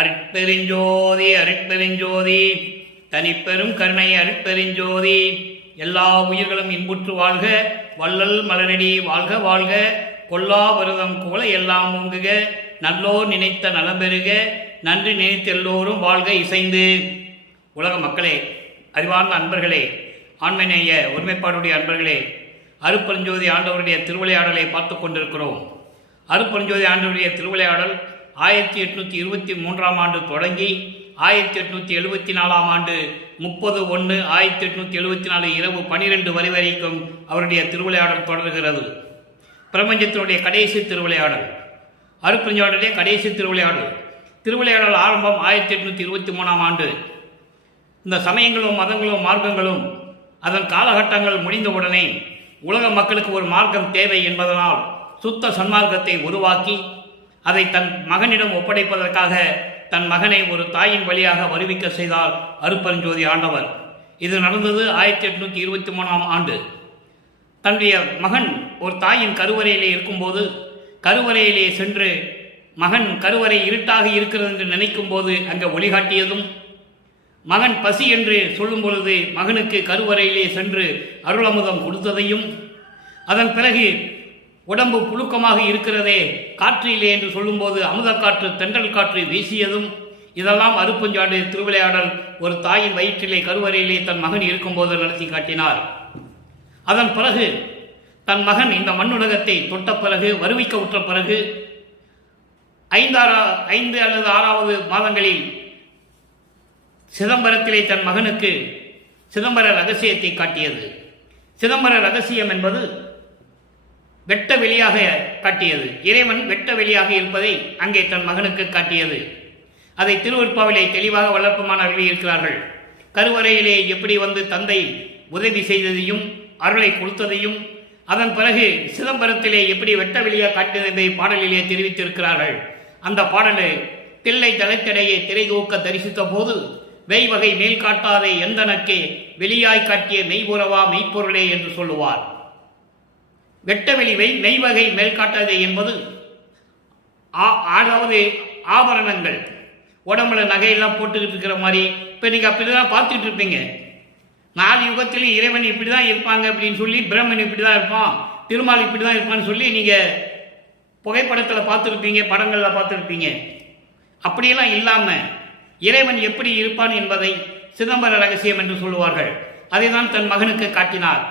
அருட்பெருஞ்சோதி அருட்பெருஞ்சோதி தனிப்பெரும் கருணை அருட்பெருஞ்சோதி. எல்லா உயிர்களும் இன்புற்று வாழ்க, வள்ளல் மலரடி வாழ்க வாழ்க, கொல்லா விரதம் கோல எல்லாம் ஓங்குக, நல்லோர் நினைத்த நலம் பெறுக, நன்றி நினைத்த எல்லோரும் வாழ்க இசைந்து. உலக மக்களே, அறிவார்ந்த அன்பர்களே, ஆண்மைநேய ஒருமைப்பாடுடைய அன்பர்களே, அருட்பெருஞ்சோதி ஆண்டவருடைய திருவிளையாடலை பார்த்து கொண்டிருக்கிறோம். அருட்பெருஞ்சோதி ஆண்டவருடைய திருவிளையாடல் 1823 ஆண்டு தொடங்கி 1874 ஆண்டு 30/1/1874 இரவு 12 வரைக்கும் அவருடைய திருவிளையாடல் தொடர்கிறது. பிரபஞ்சத்தினுடைய கடைசி திருவிளையாடல், அருட்பெருஞ்சோதியுடைய கடைசி திருவிளையாடல் ஆரம்பம் 1823 ஆண்டு. இந்த சமயங்களும் மதங்களும் மார்க்கங்களும் அதன் காலகட்டங்கள் முடிந்தவுடனே உலக மக்களுக்கு ஒரு மார்க்கம் தேவை என்பதனால் சுத்த சன்மார்க்கத்தை உருவாக்கி அதை தன் மகனிடம் ஒப்படைப்பதற்காக தன் மகனை ஒரு தாயின் வழியாக வருவிக்க செய்தார் அருட்பெருஞ்சோதி ஆண்டவர். இது நடந்தது 1823 ஆண்டு. தன்னுடைய மகன் ஒரு தாயின் கருவறையிலே இருக்கும்போது கருவறையிலே சென்று மகன் கருவறை இருட்டாக இருக்கிறது என்று நினைக்கும் போது அங்கே ஒளிகாட்டியதும், மகன் பசி என்று சொல்லும் பொழுது மகனுக்கு கருவறையிலே சென்று அருளமுதம் கொடுத்ததையும், அதன் பிறகு உடம்பு புழுக்கமாக இருக்கிறதே காற்றிலே என்று சொல்லும்போது அமுதக்காற்று தென்றல் காற்று வீசியதும், இதெல்லாம் அருட்பெருஞ்சோதி திருவிளையாடல் ஒரு தாயின் வயிற்றிலே கருவறையிலே தன் மகன் இருக்கும்போது நடத்தி காட்டினார். அதன் பிறகு தன் மகன் இந்த மண்ணுலகத்தை தொட்ட பிறகு வருவிக்க உற்ற பிறகு 5 அல்லது 6வது மாதங்களில் சிதம்பரத்திலே தன் மகனுக்கு சிதம்பர ரகசியத்தை காட்டியது. சிதம்பர ரகசியம் என்பது வெட்ட வெளியாக காட்டியது. இறைவன் வெட்ட வெளியாக இருப்பதை அங்கே தன் மகனுக்கு காட்டியது. அதை திருவருட்பாவிலே தெளிவாக வளர்ப்புமானவர்கள் இருக்கிறார்கள். கருவறையிலே எப்படி வந்து தந்தை உதவி செய்ததையும் அருளை கொடுத்ததையும், அதன் பிறகு சிதம்பரத்திலே எப்படி வெட்ட வெளியாக காட்டியதை பாடலிலே தெரிவித்திருக்கிறார்கள். அந்த பாடலை தில்லை தலைத்தடையே திரை தூக்க தரிசித்த போது வெய்வகை மேல் காட்டாதே எந்தனக்கே வெளியாய் காட்டிய மெய்புறவா மெய்ப்பொருளே என்று சொல்லுவார். வெட்டவெளி மெய்வகை மேல் காட்டாதே என்பது அதாவது ஆபரணங்கள், உடம்புல நகையெல்லாம் போட்டுக்கிட்டு இருக்கிற மாதிரி. இப்போ நீங்கள் அப்படிதான் பார்த்துட்டு இருப்பீங்க. 4 யுகத்திலையும் இறைவன் இப்படி தான் இருப்பாங்க அப்படின்னு சொல்லி, பிரம்மன் இப்படி தான் இருப்பான், திருமால் இப்படி தான் இருப்பான்னு சொல்லி நீங்கள் புகைப்படத்தில் பார்த்துருப்பீங்க, படங்களில் பார்த்துருப்பீங்க. அப்படியெல்லாம் இல்லாமல் இறைவன் எப்படி இருப்பான் என்பதை சிதம்பர ரகசியம் என்று சொல்லுவார்கள். அதை தான் தன் மகனுக்கு காட்டினார்.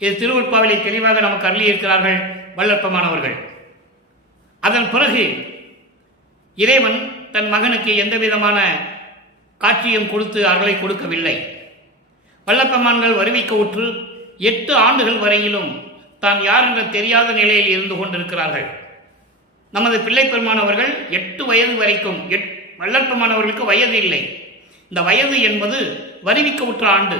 இது திருவருட்பாவிலே தெளிவாக நமக்கு அருளியிருக்கிறார்கள் வல்லற்பமானவர்கள். அதன் பிறகு இறைவன் தன் மகனுக்கு எந்த விதமான காட்சியும் கொடுத்து அருளை கொடுக்கவில்லை. வல்லப்பமான்கள் வருவிக்க உற்று 8 ஆண்டுகள் வரையிலும் தான் யார் என்ற தெரியாத நிலையில் இருந்து கொண்டிருக்கிறார்கள். நமது பிள்ளை பெருமானவர்கள் 8 வயது வரைக்கும், வல்லற்பமானவர்களுக்கு வயது இல்லை. இந்த வயது என்பது வருவிக்க உற்ற ஆண்டு.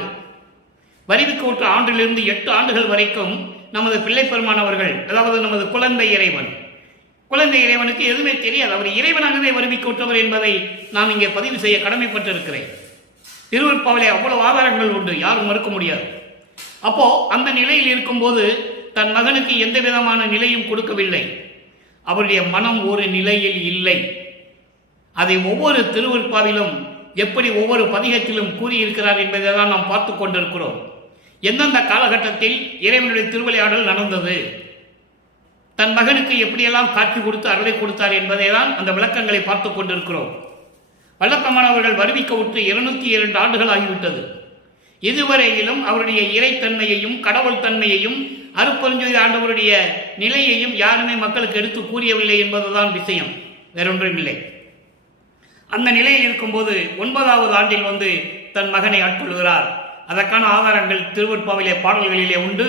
வருவிக்க உற்ற ஆண்டிலிருந்து 8 ஆண்டுகள் வரைக்கும் நமது பிள்ளை பெருமானவர்கள், அதாவது நமது குழந்தை இறைவனுக்கு எதுவுமே தெரியாது. அவர் இறைவனாகவே வருவிக்க உற்றவர் என்பதை நான் இங்கே பதிவு செய்ய கடமைப்பட்டிருக்கிறேன். திருவருட்பாவிலே அவ்வளவு ஆதாரங்கள் உண்டு, யாரும் மறுக்க முடியாது. அப்போ அந்த நிலையில் இருக்கும்போது தன் மகனுக்கு எந்த விதமான நிலையும் கொடுக்கவில்லை. அவருடைய மனம் ஒரு நிலையில் இல்லை. அதை ஒவ்வொரு திருவருட்பாவிலும் எப்படி ஒவ்வொரு பதிகத்திலும் கூறியிருக்கிறார் என்பதை தான் நாம் பார்த்து கொண்டிருக்கிறோம். எந்தெந்த காலகட்டத்தில் இறைவனுடைய திருவிளையாடல் நடந்தது, தன் மகனுக்கு எப்படியெல்லாம் காட்சி கொடுத்து அருளை கொடுத்தார் என்பதை தான் அந்த விளக்கங்களை பார்த்து கொண்டிருக்கிறோம். வல்லப்பமானவர்கள் வருவிக்க உற்று 202 ஆண்டுகள் ஆகிவிட்டது. இதுவரையிலும் அவருடைய இறைத்தன்மையையும் கடவுள் தன்மையையும் அருட்பெருஞ்சோதி ஆண்டவருடைய நிலையையும் யாருமே மக்களுக்கு எடுத்து கூறியவில்லை என்பதுதான் விஷயம், வேறொன்றும் இல்லை. அந்த நிலையில் இருக்கும்போது 9வது ஆண்டில் வந்து தன் மகனை ஆட்கொள்கிறார். அதற்கான ஆதாரங்கள் திருவருட்பாவிலே பாடல்களிலே உண்டு.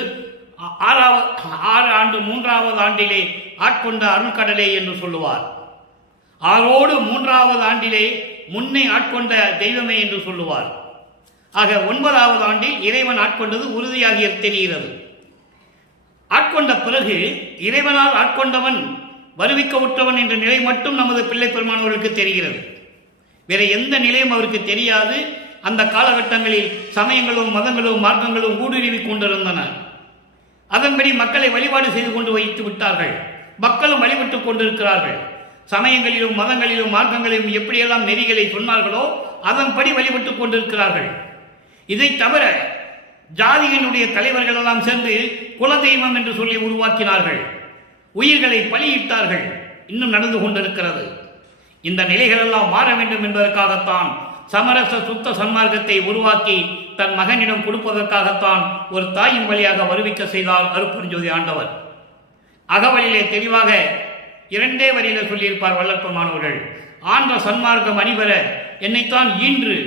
6 ஆண்டு 3வது ஆண்டிலே ஆட்கொண்ட அருள்கடலே என்று சொல்லுவார். 6ஓடு 3வது ஆண்டிலே முன்னே ஆட்கொண்ட தெய்வமே என்று சொல்லுவார். ஆக 9வது ஆண்டில் இறைவன் ஆட்கொண்டது உறுதியாக தெரிகிறது. ஆட்கொண்ட பிறகு இறைவனால் ஆட்கொண்டவன் வருவிக்க உற்றவன் என்ற நிலை மட்டும் நமது பிள்ளை பெருமானவர்களுக்கு தெரிகிறது. வேற எந்த நிலையும் அவருக்கு தெரியாது. அந்த காலகட்டங்களில் சமயங்களும் மதங்களும் மார்க்கங்களும் ஊடுருவி கொண்டிருந்தன. அதன்படி மக்களை வழிபாடு செய்து கொண்டு வைத்து விட்டார்கள். மக்களும் வழிபட்டுக் கொண்டிருக்கிறார்கள். சமயங்களிலும் மதங்களிலும் மார்க்கங்களிலும் எப்படியெல்லாம் நெறிகளை சொன்னார்களோ அதன்படி வழிபட்டுக் கொண்டிருக்கிறார்கள். இதை தவிர ஜாதியினுடைய தலைவர்கள் எல்லாம் சேர்ந்து குலதெய்வம் என்று சொல்லி உருவாக்கினார்கள். உயிர்களை பலியிட்டார்கள். இன்னும் நடந்து கொண்டிருக்கிறது. இந்த நிலைகள் எல்லாம் மாற வேண்டும் என்பதற்காகத்தான் சமரச சுத்த சன்மார்க்கத்தை உருவாக்கி தன் மகனிடம் கொடுப்பதற்காகத்தான் ஒரு தாயின் வழியாக வருவிக்க செய்தார் அருட்பெருஞ்சோதி ஆண்டவர். அகவலிலே தெளிவாக 2 வரியில சொல்லியிருப்பார் வல்லற்பெருமானவர்கள். ஆன்ற சன்மார்க்கம் அணிவர என்னைத்தான் ஈன்று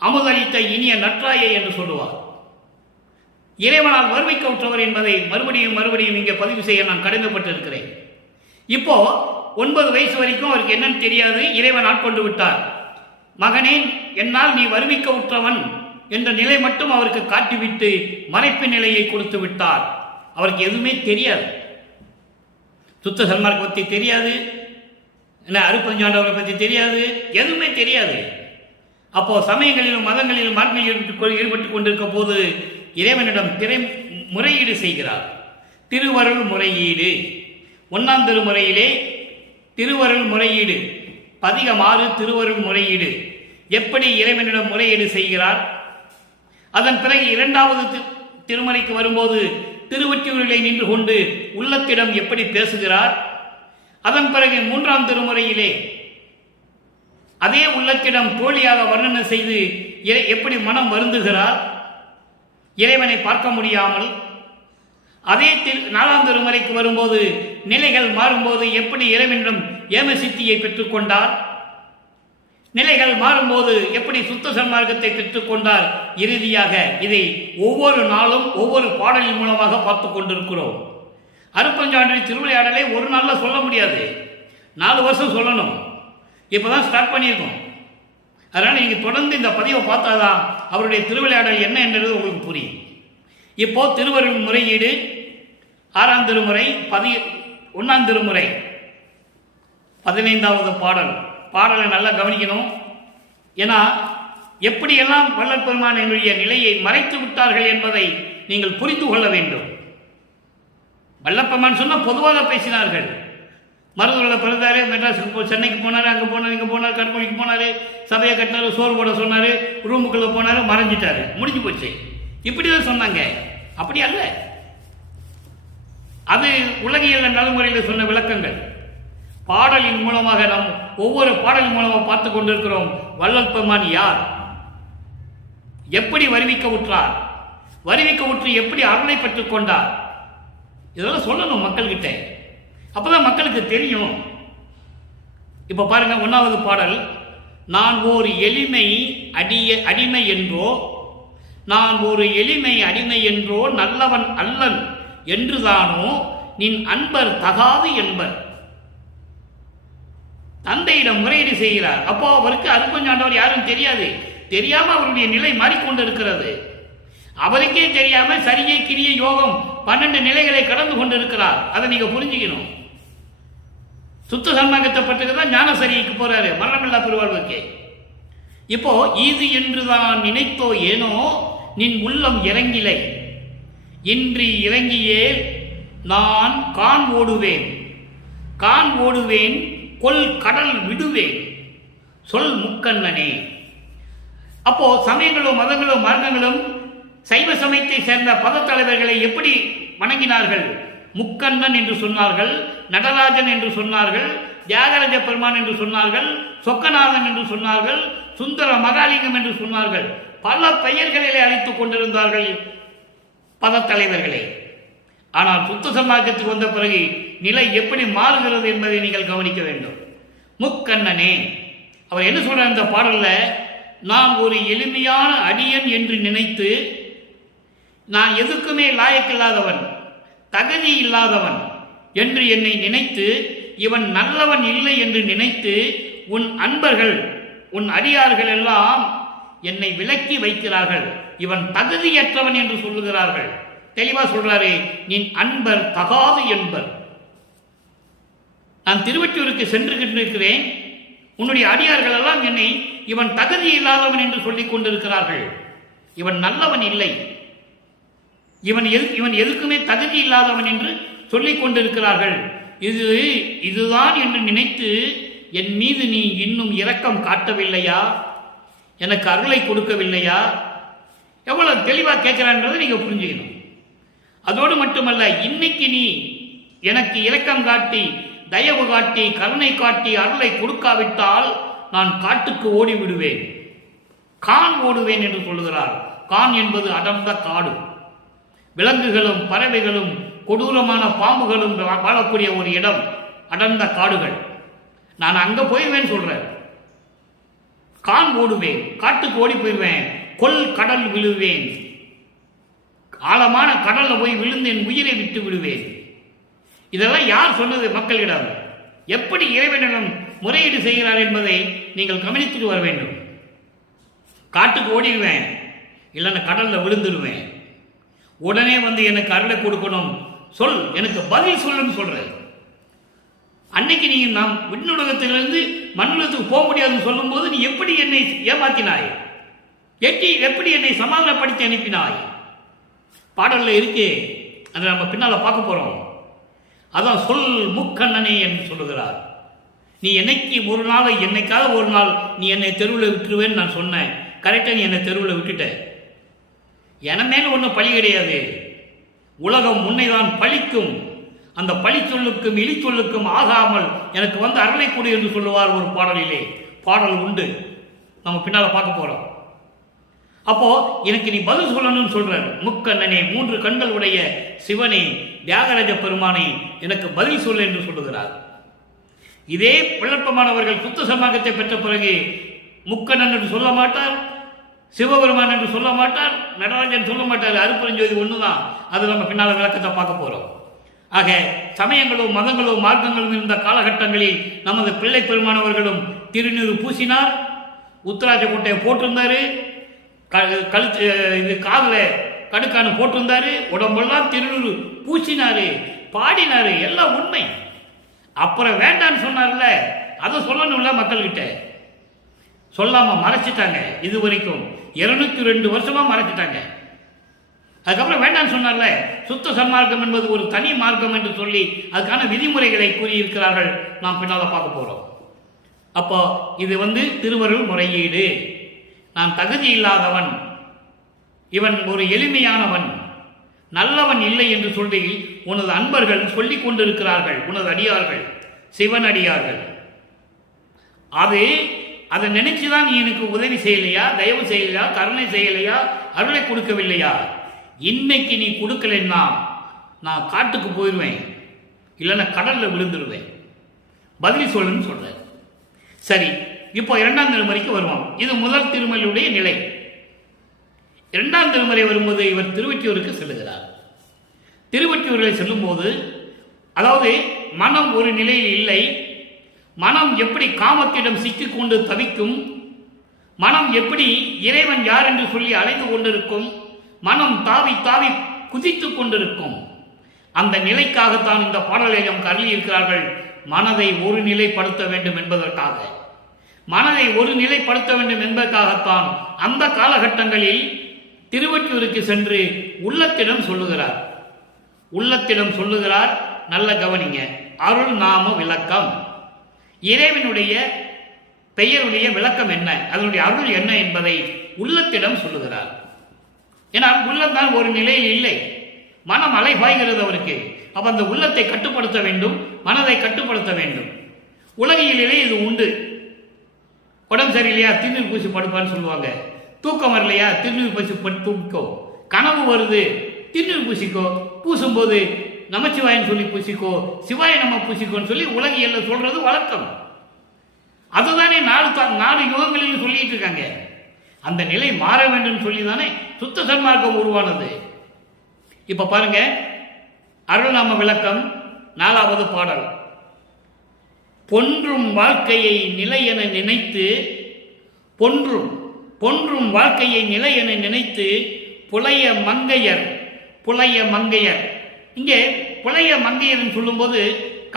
அமுதளித்த இனிய நற்றாயை என்று சொல்லுவார். இறைவனால் வருவிக்க உற்றவர் என்பதை மறுபடியும் இங்கே பதிவு செய்ய நான் கடமைப்பட்டிருக்கிறேன். இப்போ 9 வயசு வரைக்கும் அவருக்கு என்னன்னு தெரியாது. இறைவன் ஆட்கொண்டு விட்டார். மகனே, என்னால் நீ வருவிக்க உற்றவன் என்ற நிலை மட்டும் அவருக்கு காட்டிவிட்டு மறைப்பு நிலையை கொடுத்து விட்டார். அவருக்கு எதுவுமே தெரியாது. சுத்த சன்மார்க்க பற்றி தெரியாது, என்ன அருட்பெருஞ்சாண்டவரை பற்றி தெரியாது, எதுவுமே தெரியாது. அப்போ சமயங்களிலும் மதங்களிலும் மார்க்கங்களிலும் ஈடுபட்டுக் கொண்டிருக்கும் போது இறைவனிடம் முறையீடு செய்கிறார். திருவருள் முறையீடு 1ஆம் திருமுறையிலே திருவருள் முறையீடு பதிகம் 6 திருவருள் முறையீடு எப்படி இறைவனிடம் முறையீடு செய்கிறார். அதன் பிறகு 2வது திருமுறைக்கு வரும்போது திருவொற்றியூரிலே நின்று கொண்டு உள்ளத்திடம் எப்படி பேசுகிறார். அதன் பிறகு 3ஆம் திருமுறையிலே அதே உள்ளத்திடம் தோழியாக வர்ணனை செய்து எப்படி மனம் வருந்துகிறார் இறைவனை பார்க்க முடியாமல். அதே 4ஆம் திருமுறைக்கு வரும்போது நிலைகள் மாறும்போது எப்படி இறைவனிடம் ஏமசித்தியை பெற்றுக்கொண்டார். நிலைகள் மாறும்போது எப்படி சுத்த சன்மார்க்கத்தை பெற்றுக்கொண்டார். இறுதியாக இதை ஒவ்வொரு நாளும் ஒவ்வொரு பாடலின் மூலமாக பார்த்து கொண்டிருக்கிறோம். அருட்பெருஞ்சாண்டவரின் திருவிளையாடலை ஒரு நாளில் சொல்ல முடியாது, 4 வருஷம் சொல்லணும். இப்போதான் ஸ்டார்ட் பண்ணியிருக்கோம். அதனால் நீங்கள் தொடர்ந்து இந்த பதிவை பார்த்தாதான் அவருடைய திருவிளையாடல் என்ன என்றது உங்களுக்கு புரியும். இப்போ திருவருள் முறையீடு 6ஆம் திருமுறை 1ஆம் திருமுறை 15வது பாடலை நல்லா கவனிக்கணும். ஏன்னா எப்படியெல்லாம் வல்லற்பெருமானுடைய நிலையை மறைத்து விட்டார்கள் என்பதை நீங்கள் புரிந்து கொள்ள வேண்டும். வல்லப்பெருமான் சொன்னால் பொதுவாக பேசினார்கள். மருதூரில் பிறந்தாரு, மெட்ராஸுக்கு சென்னைக்கு போனார், அங்கே போனார், இங்கே போனார், கண்மொழிக்கு போனார், சபையை கட்டினார், சோறு போட சொன்னார், ரூமுக்குள்ளே போனார், மறைஞ்சிட்டாரு, முடிஞ்சு போச்சு. இப்படி தான் சொன்னாங்க. அப்படி அல்ல. அது உலகியல் நடைமுறையில் சொன்ன விளக்கங்கள். பாடலின் மூலமாக நாம் ஒவ்வொரு பாடலின் மூலமாக பார்த்து கொண்டிருக்கிறோம். வல்லற்பெருமான் யார், எப்படி வருவிக்க உற்றார், வருவிக்க உற்று எப்படி அருளை பெற்றுக் கொண்டார், இதெல்லாம் சொல்லணும் மக்கள்கிட்ட. அப்பதான் மக்களுக்கு தெரியும். இப்ப பாருங்க 1வது பாடல். நான் ஒரு எளிமை அடிமை என்றோ, நான் ஒரு எளிமை அடிமை என்றோ நல்லவன் அல்லன் என்றுதானோ நின் அன்பர் தகாது என்பர். தந்தையிடம் முறையீடு செய்கிறார். அப்போ அவருக்கு அருட்பெருஞ்சாண்டவர் யாரும் தெரியாது. தெரியாம அவருடைய நிலை மாறிக்கொண்டிருக்கிறது. அவருக்கே தெரியாம சரியை கிரிய யோகம் 12 நிலைகளை கடந்து கொண்டிருக்கிறார். அதை நீங்க புரிஞ்சுக்கணும். சுத்த சன்மார்க்கத்தை பட்டுதான் ஞான சரிக்கு போறாரு, மரணமில்லா பெருவாழ்வுக்கு. இப்போ இது என்றுதான் நினைத்தோ ஏனோ நின் உள்ளம் இறங்கிலை, இன்றி இறங்கியே நான் கான் ஓடுவேன் கொல் கடல் விடுவேன் சொல் முக்கண்ணனே. அப்போ சமயங்களும் மதங்களும் மார்க்கங்களும் சைவ சமயத்தை சேர்ந்த பத தலைவர்களை எப்படி வணங்கினார்கள்? முக்கண்ணன் என்று சொன்னார்கள், நடராஜன் என்று சொன்னார்கள், தியாகராஜ பெருமான் என்று சொன்னார்கள், சொக்கநாதன் என்று சொன்னார்கள், சுந்தர மகாலிங்கம் என்று சொன்னார்கள். பல பெயர்களிலே அழைத்துக் கொண்டிருந்தார்கள் பத தலைவர்களை. ஆனால் சுத்த சன்மார்க்கத்துக்கு வந்த பிறகு நிலை எப்படி மாறுகிறது என்பதை நீங்கள் கவனிக்க வேண்டும். முக்கண்ணனே அவர் என்ன சொல்றார் இந்த பாடல்ல? நான் ஒரு எளிமையான அடியன் என்று நினைத்து, நான் எதுக்குமே லாயக்கில்லாதவன், தகுதி இல்லாதவன் என்று என்னை நினைத்து, இவன் நல்லவன் இல்லை என்று நினைத்து உன் அன்பர்கள் உன் அடியார்கள் எல்லாம் என்னை விலக்கி வைக்கிறார்கள். இவன் தகுதியற்றவன் என்று சொல்லுகிறார்கள். தெளிவா சொல்றாரு, நின் அன்பர் தகாது என்பர். நான் திருவொற்றியூருக்கு சென்று கொண்டிருக்கிறேன், உன்னுடைய அடியார்கள் எல்லாம் என்னை இவன் தகுதி இல்லாதவன் என்று சொல்லிக் கொண்டிருக்கிறார்கள். இவன் நல்லவன் இல்லை, இவன் எதுக்குமே தகுதி இல்லாதவன் என்று சொல்லிக் கொண்டிருக்கிறார்கள் இதுதான் என்று நினைத்து என் மீது நீ இன்னும் இரக்கம் காட்டவில்லையா? எனக்கு அருளை கொடுக்கவில்லையா? எவ்வளவு தெளிவாக கேட்கிறான்றதை நீங்க புரிஞ்சுக்கணும். அதோடு மட்டுமல்ல, இன்னைக்கு நீ எனக்கு இரக்கம் காட்டி, தயவு காட்டி, கருணை காட்டி அருளை கொடுக்காவிட்டால் நான் காட்டுக்கு ஓடி விடுவேன், கான் ஓடுவேன் என்று சொல்லுகிறார். கான் என்பது அடர்ந்த காடு, விலங்குகளும் பறவைகளும் கொடூரமான பாம்புகளும் வாழக்கூடிய ஒரு இடம், அடர்ந்த காடுகள். நான் அங்க போயிடுவேன் சொல்றேன். கான் ஓடுவேன், காட்டுக்கு ஓடி போயிடுவேன், கொல் கடல் விழுவேன், ஆழமான கடல்ல போய் விழுந்து என் உயிரை விட்டு விடுவேன். இதெல்லாம் யார் சொன்னது? மக்களிடம். எப்படி இறைவனிடம் முறையீடு செய்கிறார் என்பதை நீங்கள் கவனித்துட்டு வர வேண்டும். காட்டுக்கு ஓடிடுவேன், இல்லைன்னா கடல்ல விழுந்துடுவேன், உடனே வந்து எனக்கு அருளை கொடுக்கணும், சொல், எனக்கு பதில் சொல்லுன்னு சொல்ற. அன்னைக்கு நீ நாம் விண்ணுலகத்திலிருந்து மண்ணுலகத்துக்கு போக முடியாதுன்னு சொல்லும் போது நீ எப்படி என்னை ஏமாத்தினாய்? எப்படி என்னை சமாதானப்படுத்தி அனுப்பினாய்? பாடல்ல இருக்கே, அதை நம்ம பின்னால பார்க்க போறோம். அதான் சொல் முக்கண்ணனே என்று சொல்லுகிறார். நீ என்னைக்கு ஒரு நாள், என்னைக்காவது ஒரு நாள் நீ என்னை தெருவில் விட்டுருவேன்னு நான் சொன்னேன். கரெக்டாக நீ என்னை தெருவில் விட்டுட்ட. என மேல ஒன்றும் பழி கிடையாது. உலகம் முன்னைதான் பழிக்கும். அந்த பழி சொல்லுக்கும் இழி சொல்லுக்கும் ஆகாமல் எனக்கு வந்து அருளை கொடு என்று சொல்லுவார் ஒரு பாடலிலே. பாடல் உண்டு, நம்ம பின்னால பார்க்க போறோம். அப்போ எனக்கு நீ பதில் சொல்லணும்னு சொல்றார். முக்கண்ணனே, 3 கண்கள் உடைய சிவனே, தியாகராஜ பெருமானே, எனக்கு பதில் சொல்ல என்று சொல்லுகிறார். இதே பிள்ளப்பமானவர்கள் சுத்த சமாகத்தை பெற்ற பிறகு முக்கண்ணன் என்று சொல்ல மாட்டார், சிவபெருமான் என்று சொல்ல மாட்டார், நடராஜன் சொல்ல மாட்டார். அருப்பெருஞ்சோதி ஒண்ணுதான். அது நம்ம பின்னால விளக்கத்தை பார்க்க போறோம். ஆக சமயங்களும் மதங்களும் மார்க்கங்களும் இருந்த காலகட்டங்களில் நமது பிள்ளை பெருமானவர்களும் திருநீறு பூசினார், உத்தராஜ கோட்டையை போட்டிருந்தாரு, கழுத்து இது காதுல கடுக்கானு போட்டிருந்தாரு, உடம்பெல்லாம் திருநூறு பூசினாரு, பாடினாரு, எல்லாம் உண்மை. அப்புறம் வேண்டான்னு சொன்னார்ல, அதை சொல்லணும்ல மக்கள்கிட்ட. சொல்லாம மறைச்சிட்டாங்க. இது வரைக்கும் 202 வருஷமா மறைச்சிட்டாங்க. அதுக்கப்புறம் வேண்டான்னு சொன்னார்ல, சுத்த சன்மார்க்கம் என்பது ஒரு தனி மார்க்கம் என்று சொல்லி அதுக்கான விதிமுறைகளை கூறியிருக்கிறார்கள். நாம் பின்னால பார்க்க போறோம். அப்போ இது வந்து திருவருள் முறையீடு. நான் தகுதி இல்லாதவன், இவன் ஒரு எளிமையானவன், நல்லவன் இல்லை என்று சொல்லி உனது அன்பர்கள் சொல்லிக் கொண்டிருக்கிறார்கள், உனது அடியார்கள், சிவன் அடியார்கள். அதை நினைச்சுதான் நீ எனக்கு உதவி செய்யலையா, தயவு செய்யலையா, கருணை செய்யலையா, அருளை கொடுக்கவில்லையா? இன்னைக்கு நீ கொடுக்கலன்னா நான் காட்டுக்கு போயிடுவேன், இல்லைன்னா கடல்ல விழுந்துருவேன், பதில் சொல்லுன்னு சொல்ற. சரி, இப்போ 2ஆம் திருமுறைக்கு வருவோம். இது முதல் திருமலையுடைய நிலை. 2ஆம் திருமுறை வரும்போது இவர் திருவொற்றியூருக்கு செல்லுகிறார். திருவொற்றியூரில் செல்லும்போது, அதாவது மனம் ஒரு நிலையில் இல்லை, மனம் எப்படி காமத்திடம் சிக்கிக்கொண்டு தவிக்கும், மனம் எப்படி இறைவன் யார் என்று சொல்லி அலைந்து கொண்டிருக்கும், மனம் தாவி தாவி குதித்து கொண்டிருக்கும். அந்த நிலைக்காகத்தான் இந்த பாடலை நமக்கு அருளி இருக்கிறார்கள். மனதை ஒரு நிலைப்படுத்த வேண்டும் என்பதற்காக, மனதை ஒரு நிலைப்படுத்த வேண்டும் என்பதற்காகத்தான் அந்த காலகட்டங்களில் திருவொற்றியூருக்கு சென்று உள்ளத்திடம் சொல்லுகிறார். உள்ளத்திடம் சொல்லுகிறார். நல்ல கவனிங்க. அருள் நாம விளக்கம், இறைவனுடைய பெயருடைய விளக்கம் என்ன, அதனுடைய அருள் என்ன என்பதை உள்ளத்திடம் சொல்லுகிறார். ஏன்னா உள்ளம்தான் ஒரு நிலையில் இல்லை, மனம் அலை பாய்கிறது அவருக்கு. அப்ப அந்த உள்ளத்தை கட்டுப்படுத்த வேண்டும், மனதை கட்டுப்படுத்த வேண்டும். உலகியலிலே இது உண்டு. உடம்பு சரியில்லையா, திருநீர் பூசி படுப்பான்னு சொல்லுவாங்க. தூக்கம் வரலையா, திருநீர் பூசி தூக்கோ. கனவு வருது, திருநீர் பூசிக்கோ. பூசும்போது நமச்சிவாயன்னு சொல்லி பூசிக்கோ, சிவாய நம்ம பூசிக்கோன்னு சொல்லி உலகியல்ல சொல்றது வழக்கம். அதுதானே 4 யுகங்களில் சொல்லிட்டு இருக்காங்க. அந்த நிலை மாற வேண்டும் சொல்லி தானே சுத்த சன்மார்க்கம் உருவானது. இப்ப பாருங்க, அருள்நாம விளக்கம் 4வது பாடல். பொன்றும் வாழ்க்கையை நிலை என நினைத்து, பொன்றும் வாழ்க்கையை நிலை என நினைத்து புலைய மங்கையர். இங்கே புலைய மங்கையர் சொல்லும்போது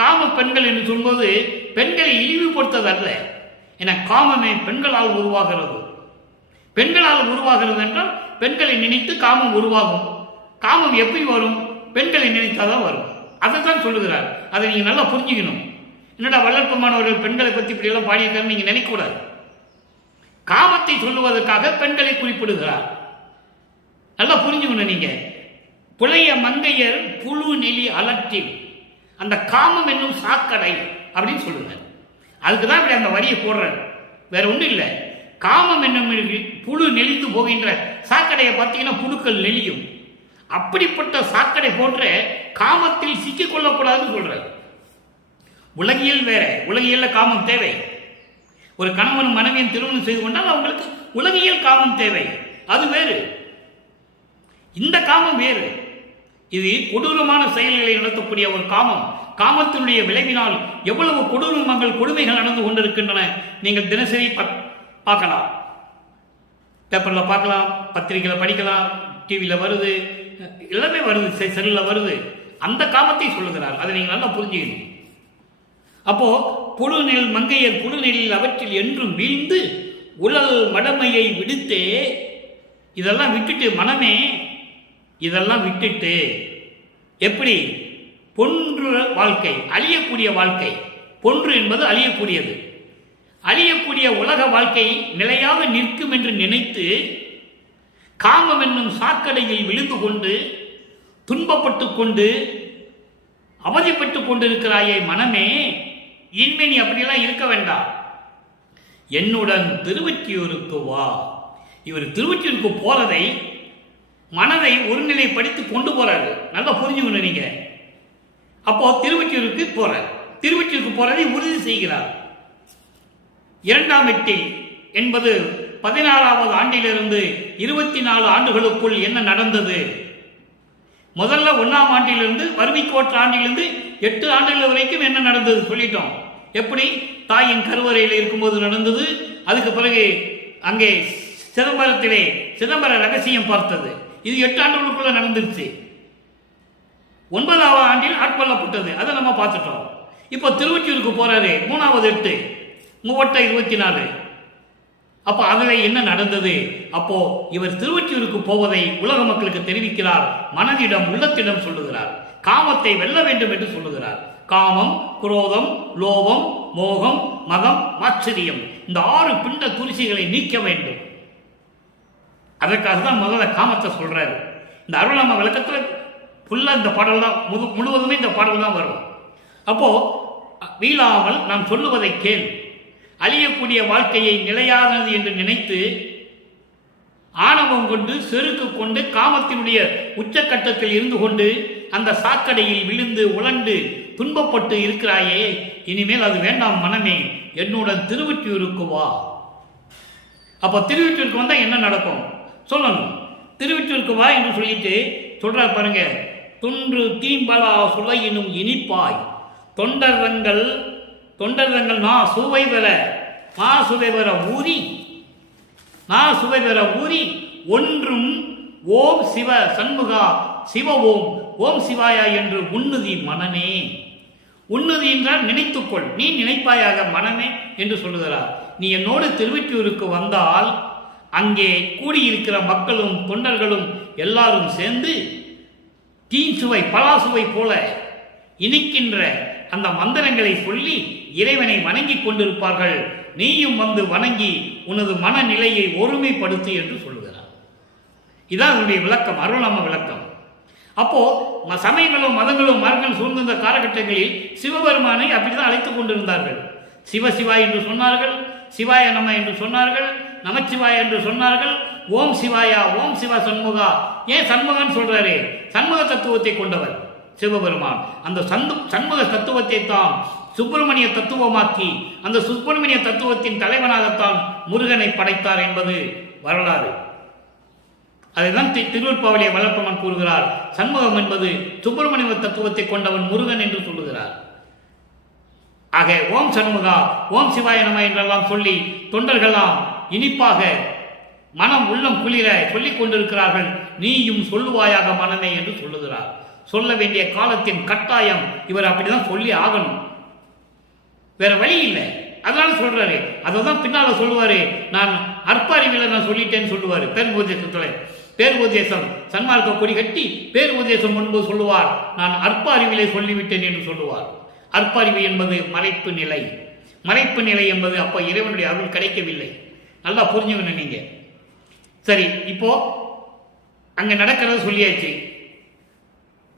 காம பெண்கள் என்று சொல்லும்போது பெண்களை இழிவுபடுத்தது அல்ல. என காமமே பெண்களால் உருவாகிறது. பெண்களால் உருவாகிறது என்றால் பெண்களை நினைத்து காமம் உருவாகும். காமம் எப்படி வரும்? பெண்களை நினைத்தாதான் வரும். அதை தான் சொல்லுகிறார். அதை நீங்கள் நல்லா புரிஞ்சுக்கணும். என்னடா வளர்ப்பமானவர்கள் பெண்களை பற்றி இப்படியெல்லாம் பாடியிருக்காருன்னு நீங்கள் நினைக்கக்கூடாது. காமத்தை சொல்லுவதற்காக பெண்களை குறிப்பிடுகிறார். நல்லா புரிஞ்சுக்கணும். நீங்க புலைய மங்கையர் புழு நெலி அலற்றில் அந்த காமம் என்னும் சாக்கடை அப்படின்னு சொல்லுங்க. அதுக்கு தான் இப்படி அந்த வரியை போடுறாரு, வேற ஒன்றும் இல்லை. காமம் என்னும் புழு நெளிந்து போகின்ற சாக்கடையை பார்த்தீங்கன்னா புழுக்கள் நெளியும். அப்படிப்பட்ட சாக்கடை போன்ற காமத்தில் சிக்கிக் கொள்ளக்கூடாதுன்னு சொல்றாரு. உலகியல் வேற, உலகியல்ல காமம் தேவை. ஒரு கணவன் மனைவியின் திருமணம் செய்து கொண்டால் அவங்களுக்கு உலகியல் காமம் தேவை, அது வேறு. இந்த காமம் வேறு. இது கொடூரமான செயல்களை நடத்தக்கூடிய ஒரு காமம். காமத்தினுடைய விளைவினால் எவ்வளவு கொடூரங்கள் கொடுமைகள் நடந்து கொண்டிருக்கின்றன நீங்கள் தினசரி பார்க்கலாம், பேப்பரில் பார்க்கலாம், பத்திரிகையில் படிக்கலாம், டிவியில் வருது, எல்லாமே வருது, செல்லில் வருது. அந்த காமத்தை சொல்லுகிறார். அதை நீங்கள் நல்லா புரிஞ்சுக்கணும். அப்போ புழுநெல் மங்கையர் புழுநெல்லில் அவற்றில் என்றும் வீழ்ந்து உழல் மடமையை விடுத்தே, இதெல்லாம் விட்டுட்டு மனமே, இதெல்லாம் விட்டுட்டு எப்படி பொன்று வாழ்க்கை, அழியக்கூடிய வாழ்க்கை. பொன்று என்பது அழியக்கூடியது. அழியக்கூடிய உலக வாழ்க்கை நிலையாக நிற்கும் என்று நினைத்து காமம் என்னும் சாக்கடையில் விழுந்து கொண்டு துன்பப்பட்டு கொண்டு அவதிப்பட்டு கொண்டிருக்கிறாயே மனமே, இனிமே நீ அப்படியெல்லாம் இருக்க வேண்டாம். என்னுடன் திருவொற்றியூருக்கு வா. இவர் திருவொற்றியூருக்கு போறதை, மனதை ஒருநிலைப்படுத்தி கொண்டு போறாரு. நல்லா புரிஞ்சுக்கணும் நீங்க. அப்போ திருவொற்றியூருக்கு போறார். திருவொற்றியூருக்கு போறதை உறுதி செய்கிறார். 2ஆம் எட்டில் என்பது 16வது ஆண்டிலிருந்து 24 ஆண்டுகளுக்குள் என்ன நடந்தது? முதல்ல 1ஆம் ஆண்டிலிருந்து வறுமைக்கோற்ற ஆண்டிலிருந்து 8 ஆண்டுகள் வரைக்கும் என்ன நடந்தது சொல்லிட்டோம். எப்படி தாயின் கருவறையில் இருக்கும்போது நடந்தது. அதுக்கு பிறகு அங்கே சிதம்பரத்திலே சிதம்பர ரகசியம் பார்த்தது. இது 8 ஆண்டுகளுக்குள்ள நடந்துருச்சு. 9ஆவது ஆண்டில் ஆட்கொள்ளப்பட்டது, அதை நம்ம பார்த்துட்டோம். இப்போ திருவொற்றியூருக்கு போறாரு, 3வது 8 24. அப்போ அதில் என்ன நடந்தது? அப்போ இவர் திருவொற்றியூருக்கு போவதை உலக மக்களுக்கு தெரிவிக்கிறார். மனதிடம் உள்ளத்திடம் சொல்லுகிறார். காமத்தை வெல்ல வேண்டும் என்று சொல்லுகிறார். காமம், குரோதம், லோபம், மோகம், மகம், மாச்சரியம், இந்த 6 பிண்ட துரிசிகளை நீக்க வேண்டும். அதற்காக தான் முதல்ல காமத்தை சொல்றாரு. இந்த அருள்நாம விளக்கத்தில் ஃபுல்லாக இந்த பாடல் தான், முழுவதுமே இந்த பாடல் தான் வரும். அப்போ வீழாமல் நாம் சொல்லுவதை கேள். அழியக்கூடிய வாழ்க்கையை நிலையானது என்று நினைத்து ஆணவம் கொண்டு செருக்கு கொண்டு காமத்தினுடைய உச்சக்கட்டத்தில் இருந்து கொண்டு அந்த சாக்கடையில் விழுந்து உழண்டு துன்பப்பட்டு இருக்கிறாயே, இனிமேல் அது வேண்டாம் மனமே, என்னுடன் திருவொற்றியூருக்கு வா. அப்போ திருவொற்றியூருக்கு வந்தால் என்ன நடக்கும் சொல்லணும். திருவொற்றியூருக்கு வா என்று சொல்லிட்டு சொல்றார் பாருங்க. துன்று தீம்பலா சுளையினும் இனிப்பாய் தொண்டர்கள் நான் சுவை பெற ஊறி ஒன்றும் ஓம் சிவ சண்முகா சிவ ஓம் சிவாயா என்று உன்னுதி மனமே. உன்னுதி என்றால் நினைத்துக்கொள், நீ நினைப்பாயாக மனமே என்று சொல்லுகிறார். நீ என்னோடு திருவொற்றியூருக்கு வந்தால் அங்கே கூடியிருக்கிற மக்களும் தொண்டர்களும் எல்லாரும் சேர்ந்து தீஞ்சுவை பலாசுவை போல இனிக்கின்ற அந்த மந்திரங்களை சொல்லி இறைவனை வணங்கி கொண்டிருப்பார்கள். நீயும் வந்து வணங்கி உனது மனநிலையை ஒருமைப்படுத்து என்று சொல்லுகிறார். இதான் அதனுடைய விளக்கம், அருள்நாம விளக்கம். அப்போ சமயங்களும் மதங்களும் மார்க்கம் சூழ்ந்த காலகட்டங்களில் சிவபெருமானை அப்படிதான் அழைத்துக் கொண்டிருந்தார்கள். சிவசிவாய் என்று சொன்னார்கள், சிவாய நம என்று சொன்னார்கள், நமச்சிவாய என்று சொன்னார்கள், ஓம் சிவாயா, ஓம் சிவா சண்முகா. ஏன் சண்முகன் சொல்றாரு? சண்முக தத்துவத்தை கொண்டவர் சிவபெருமான். அந்த சண்முக தத்துவத்தை தான் சுப்பிரமணிய தத்துவமாக்கி அந்த சுப்பிரமணிய தத்துவத்தின் தலைவனாகத்தான் முருகனை படைத்தார் என்பது வரலாறு. அதைதான் திருவொற்பாவிலே வளர்ப்பமன் கூறுகிறார். சண்முகம் என்பது சுப்பிரமணிய தத்துவத்தை கொண்டவன் முருகன் என்று சொல்லுகிறார். ஆக ஓம் சண்முகா, ஓம் சிவாய நம என்றெல்லாம் சொல்லி தொண்டர்களாம் இனிப்பாக மனம் உள்ளம் குளிர சொல்லிக் கொண்டிருக்கிறார்கள். நீயும் சொல்லுவாயாக மனமே என்று சொல்லுகிறார். சொல்ல வேண்டிய காலத்தின் கட்டாயம். இவர் அப்படிதான் சொல்லி ஆகணும், வேற வழி இல்லை. அதனால சொல்றாரு. அதை தான் பின்னால சொல்லுவாரு. நான் அற்ப அறிவில நான் சொல்லிட்டேன்னு சொல்லுவாரு. பெரும்போதேசத்துல பேருபதேசம் சன்மார்க்க கொடி கட்டி பேருபதேசம் முன்பு சொல்லுவார், நான் அற்ப அறிவிலே சொல்லிவிட்டேன் என்று சொல்லுவார். அற்ப அறிவு என்பது மறைப்பு நிலை. மறைப்பு நிலை என்பது அப்போ இறைவனுடைய அருள் கிடைக்கவில்லை. நல்லா புரிஞ்சுக்கணும் நீங்க. சரி, இப்போ அங்க நடக்கிறத சொல்லியாச்சு.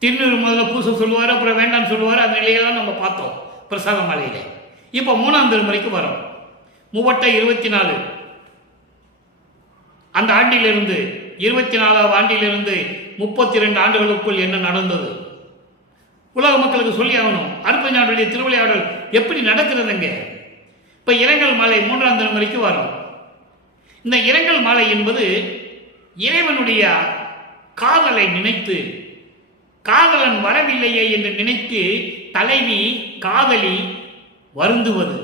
திருநூறு முதல்ல பூசை சொல்லுவார், அப்புறம் வேண்டாம்னு சொல்லுவார். அந்த நிலையெல்லாம் நம்ம பார்த்தோம் பிரசாத மாலையில. இப்போ 3ஆம் திருமுறைக்கு வரோம். மூவட்ட 24 அந்த ஆண்டிலிருந்து 24வது ஆண்டிலிருந்து 32 ஆண்டுகளுக்குள் என்ன நடந்தது உலக மக்களுக்கு சொல்லி ஆகணும். அருட்பெருஞ்சாண்டுடைய திருவிளையாடல் எப்படி நடக்கிறதுங்க? இப்ப இரங்கல் மாலை 3ஆம் திருமுறைக்கு வரும். இந்த இரங்கல் மாலை என்பது இறைவனுடைய காதலை நினைத்து, காதலன் வரவில்லையே என்று நினைத்து தலைவி காதலி வருந்துவது.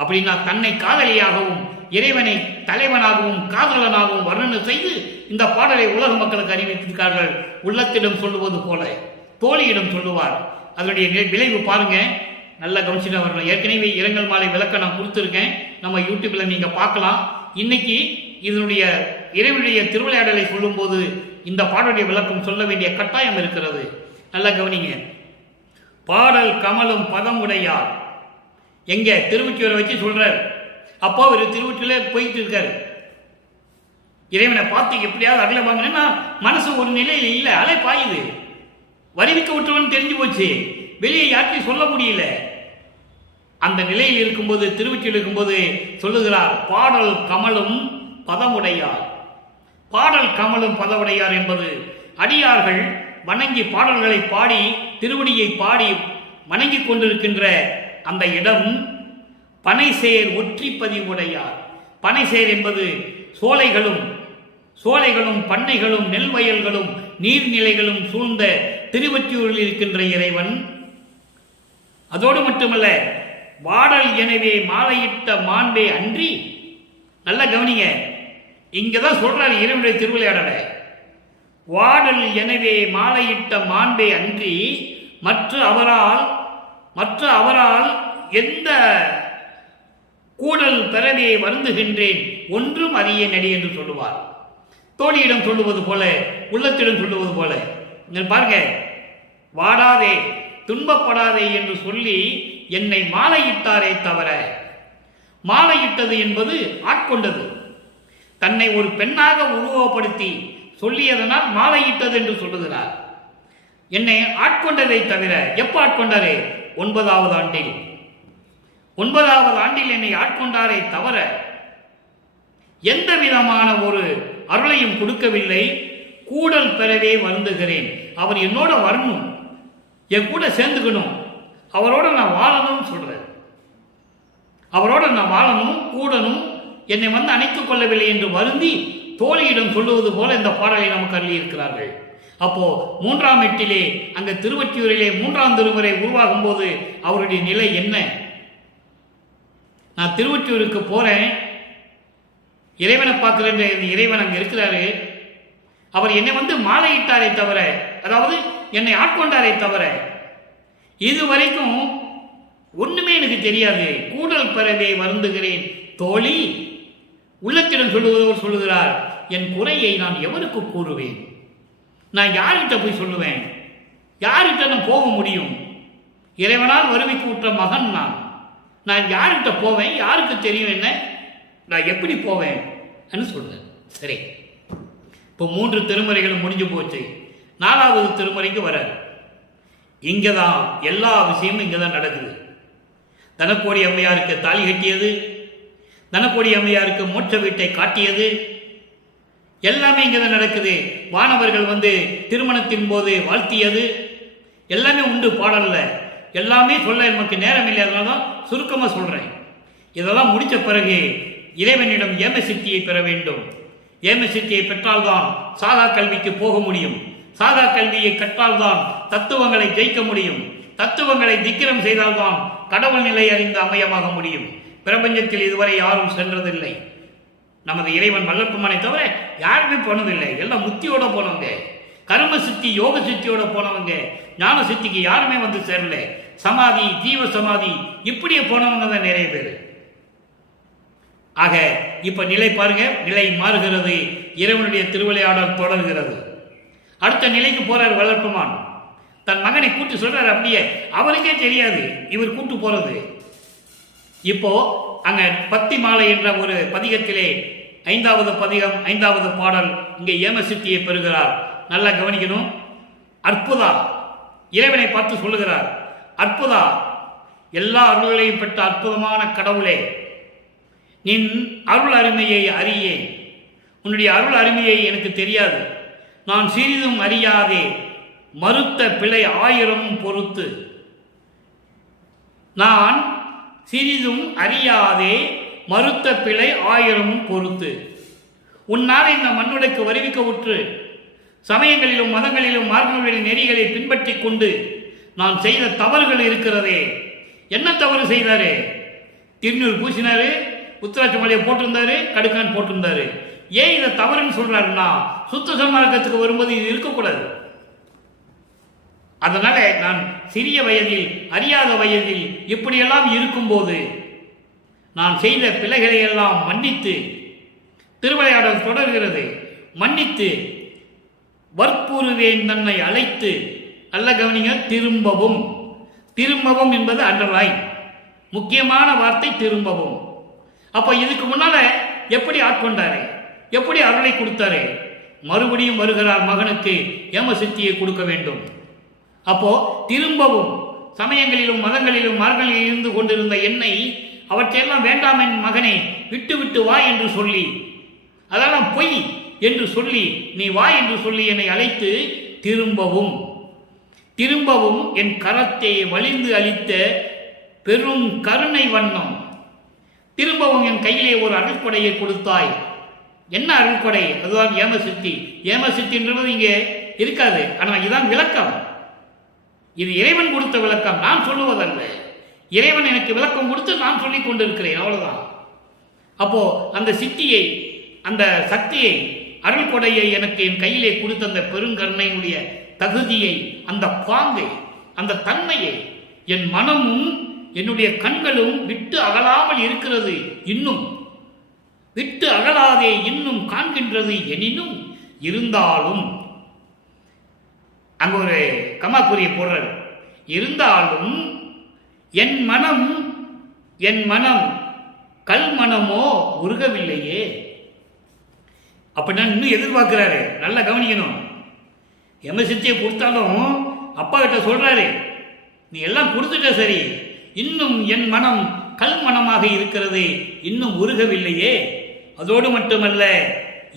அப்படின்னா தன்னை காதலியாகவும் இறைவனை தலைவனாகவும் காதலனாகவும் வர்ணனை செய்து இந்த பாடலை உலக மக்களுக்கு அறிவித்திருக்கிறார்கள். உள்ளத்திடம் சொல்லுவது போல தோழியிடம் சொல்லுவார். அதனுடைய விளைவு பாருங்க, நல்லா கவனிச்சுட்டு வரணும். ஏற்கனவே இரங்கல் மாலை விளக்க நான் கொடுத்துருக்கேன், நம்ம யூடியூப்ல நீங்க பார்க்கலாம். இன்னைக்கு இதனுடைய இறைவனுடைய திருவிளையாடலை சொல்லும்போது இந்த பாடலுடைய விளக்கம் சொல்ல வேண்டிய கட்டாயம் இருக்கிறது. நல்லா கவனிங்க. பாடல் கமலும் பதம் உடையார். எங்க திருவொற்றியூரை வச்சு சொல்றார். அப்போ ஒரு திருவொற்றியூர்ல போயிட்டு இருக்காரு. இறைவனை பார்த்து எப்படியாவது அகல வாங்கினா மனசு ஒரு நிலையில் இல்லை, அலை பாயுது. வருவிக்க விட்டுவன் தெரிஞ்சு போச்சு, வெளியே யார்கிட்டையும் சொல்ல முடியல. அந்த நிலையில் இருக்கும்போது திருவொற்றியூர் இருக்கும்போது சொல்லுகிறார், பாடல் கமலும் பதமுடையார். பாடல் கமலும் பதவுடையார் என்பது அடியார்கள் வணங்கி பாடல்களை பாடி திருவடியை பாடி வணங்கி கொண்டிருக்கின்ற அந்த இடம் பனைசேர் ஒற்றிப்பதிவுடையார். பனைசேர் என்பது சோலைகளும் பண்ணைகளும் நெல் வயல்களும் நீர்நிலைகளும் சூழ்ந்த திருவொற்றியூரில் இருக்கின்ற இறைவன். அதோடு மட்டுமல்ல, வாடல் எனவே மாலையிட்ட மாண்பே அன்றி. நல்ல கவனிங்க, இங்கதான் சொல்றாரு இறைவனுடைய திருவிளையாடலை. வாடல் எனவே மாலையிட்ட மாண்பே அன்றி மற்ற அவரால் எந்த கூடல் பெறவே வருந்துகின்றேன் ஒன்றும் அறிய நடி என்று சொல்லுவார். தோழியிடம் சொல்லுவது போல, உள்ளத்திடம் சொல்லுவது போல. பாருங்க, வாடாதே துன்பப்படாதே என்று சொல்லி என்னை மாலையிட்டாரே தவிர, மாலையிட்டது என்பது ஆட்கொண்டது. தன்னை ஒரு பெண்ணாக உருவப்படுத்தி சொல்லியதனால் மாலையிட்டது என்று சொல்லுகிறார். என்னை ஆட்கொண்டதை தவிர, எப்ப ஆட்கொண்டாரே? 9வது ஆண்டில். 9வது ஆண்டில் என்னை ஆட்கொண்டாரே தவிர எந்த விதமான ஒரு அருளையும் கொடுக்கவில்லை. கூடல் பெறவே வருந்துகிறேன். அவர் என்னோட வரணும், என் கூட சேர்ந்துக்கணும், அவரோட நான் வாழணும்னு சொல்றேன். அவரோட நான் வாழணும், கூடணும், என்னை வந்து அணைத்துக் கொள்ளவில்லை என்று வருந்தி தோழியிடம் சொல்லுவது போல இந்த பாடலை நமக்கு அள்ளி இருக்கிறார்கள். அப்போ 3ஆம் எட்டிலே அங்க திருவொற்றியூரிலே 3ஆம் திருமுறை உருவாகும் போது அவருடைய நிலை என்ன? நான் திருவொற்றியூருக்கு போறேன், இறைவனை பார்க்கிற இறைவன் அங்க இருக்கிறாரு. அவர் என்னை வந்து மாலையிட்டாரே தவிர, அதாவது என்னை ஆட்கொண்டாரே தவிர இதுவரைக்கும் ஒண்ணுமே எனக்கு தெரியாது. கூடல் பெறவே வருந்துகிறேன் தோழி. உள்ளத்திடம் சொல்லுவதவர் சொல்லுகிறார், என் குறையை நான் எவருக்கு கூறுவேன்? நான் யார்கிட்ட போய் சொல்லுவேன்? யார்கிட்ட நான் போக முடியும்? இறைவனால் வருவிக்கு விட்ட மகன் நான் யார்கிட்ட போவேன்? யாருக்கு தெரியும் என்ன? நான் எப்படி போவேன் சொல்றேன். சரி, இப்போ 3 திருமுறைகளும் முடிஞ்சு போச்சு. 4வது திருமுறைக்கு வர, இங்கதான் எல்லா விஷயமும் இங்கதான் நடக்குது. தனக்கோடி அம்மையாருக்கு தாலி கட்டியது, தனக்கோடி அம்மையாருக்கு மோட்ச வீட்டை காட்டியது, எல்லாமே இங்கதான் நடக்குது. வானவர்கள் வந்து திருமணத்தின் போது வாழ்த்தியது எல்லாமே உண்டு பாடல்ல. எல்லாமே சொல்ல நமக்கு நேரம் இல்லை, அதனாலதான் சுருக்கமா சொல்றேன். இதெல்லாம் முடிச்ச பிறகு இறைவனிடம் ஏம சித்தியை பெற வேண்டும். ஏம சித்தியை பெற்றால்தான் சாதா கல்விக்கு போக முடியும். சாதா கல்வியை கற்றால்தான் தத்துவங்களை ஜெயிக்க முடியும். தத்துவங்களை திக்கிரம் செய்தால்தான் கடவுள் நிலை அறிந்த அமயமாக முடியும். பிரபஞ்சத்தில் இதுவரை யாரும் சென்றதில்லை. நமது இறைவன் வல்லற்புமானை தவிர யாருமே போனதில்லை. எல்லாம் முத்தியோட போனவங்க, கர்ம சித்தி யோக சித்தியோட போனவங்க. ஞான சித்திக்கு யாருமே வந்து சேரல. சமாதி, ஜீவ சமாதி இப்படியே போனவங்க தான் நிறைய பேர். ஆக இப்ப நிலை பாருங்க, நிலை மாறுகிறது, இறைவனுடைய திருவிளையாடல் தொடர்கிறது. அடுத்த நிலைக்கு போறார் வளர்ப்புமான். தன் மகனை கூட்டு சொல்றாரு, அப்படியே அவருக்கே தெரியாது இவர் கூட்டு போறது. இப்போ அங்க பக்தி மாலை என்ற ஒரு பதிகத்திலே 5வது பதிகம் 5வது பாடல் இங்கே ஏமசித்தியை பெறுகிறார். நல்லா கவனிக்கணும். அற்புதா இறைவனை பார்த்து சொல்லுகிறார், அற்புதா எல்லா அருள்களையும் பெற்ற அற்புதமான கடவுளே, நின் அருள் அருமையை அறியேன். உன்னுடைய அருள் அருமையை எனக்கு தெரியாது. நான் சிறிதும் அறியாதே மறுத்த பிழை 1000 பொறுத்து. நான் சிறிதும் அறியாதே மறுத்த பிழை 1000 பொறுத்து. உன்னால் இந்த மண்ணுடைக்கு வருவிக்க உற்று சமயங்களிலும் மதங்களிலும் மார்க்கங்களின் நெறிகளை பின்பற்றி கொண்டு நான் செய்த தவறுகள் இருக்கிறதே. என்ன தவறு செய்தாரு? திருநூறு பூசினாரு, உத்திராட்ச மலையை போட்டிருந்தாரு, கடுக்கான் போட்டிருந்தாரு. ஏன் இதை தவறுன்னு சொல்றாருன்னா, சுத்த சன்மார்க்கத்துக்கு வரும்போது இது இருக்கக்கூடாது. அதனால நான் சிறிய வயதில் அறியாத வயதில் இப்படியெல்லாம் இருக்கும்போது நான் செய்த பிழைகளை எல்லாம் மன்னித்து, திருவிளையாடல் தொடர்கிறது, மன்னித்து வற்புறுவேன் தன்னை அழைத்து. நல்ல கவனிங்க, திரும்பவும். திரும்பவும் என்பது அண்டர்லைன், முக்கியமான வார்த்தை திரும்பவும். அப்ப இதுக்கு முன்னால எப்படி ஆட்கொண்டாரு, எப்படி அருளை கொடுத்தாரு? மறுபடியும் வருகிறார், மகனுக்கு ஏமசித்தியை கொடுக்க வேண்டும். அப்போ திரும்பவும் சமயங்களிலும் மதங்களிலும் மார்களில் இருந்து கொண்டிருந்த என்னை அவற்றையெல்லாம் வேண்டாம் என் மகனை விட்டு விட்டு வா என்று சொல்லி, அதெல்லாம் பொய் என்று சொல்லி நீ வா என்று சொல்லி என்னை அழைத்து திரும்பவும் திரும்பவும் என் கரத்தை வலிந்து அளித்த பெரும் கருணை வண்ணம், திரும்பவும் என் கையிலே ஒரு அருள்கொடையை கொடுத்தாய். என்ன அருள்கொடை? அதுதான் ஏமசித்தி. ஏமசித்தி என்றது இங்கே இருக்காது, ஆனால் இதுதான் விளக்கம். இது இறைவன் கொடுத்த விளக்கம், நான் சொல்லுவதல்ல. இறைவன் எனக்கு விளக்கம் கொடுத்து நான் சொல்லிக் கொண்டிருக்கிறேன், அவ்வளவுதான். அப்போ அந்த சித்தியை, அந்த சக்தியை, அருள் கொடையை எனக்கு என் கையிலே கொடுத்த அந்த பெருங்கருணையினுடைய தகுதியை, அந்த பாங்கை, அந்த தன்மையை என் மனமும் என்னுடைய கண்களும் விட்டு அகலாமல் இருக்கிறது. இன்னும் விட்டு அகலாதே இன்னும் காண்கின்றது. எனினும் இருந்தாலும், அங்க ஒரு கமாக்குரிய போடுறார். இருந்தாலும் என் மனம் கல் மனமோ உருகவில்லையே. அப்படின்னா இன்னும் எதிர்பார்க்கிறாரு. நல்லா கவனிக்கணும். எமசித்தியை கொடுத்தாலும் அப்பா கிட்ட சொல்றாரு, நீ எல்லாம் கொடுத்துட்ட சரி, இன்னும் என் மனம் கல் மனமாக இருக்கிறது, இன்னும் உருகவில்லையே. அதோடு மட்டுமல்ல,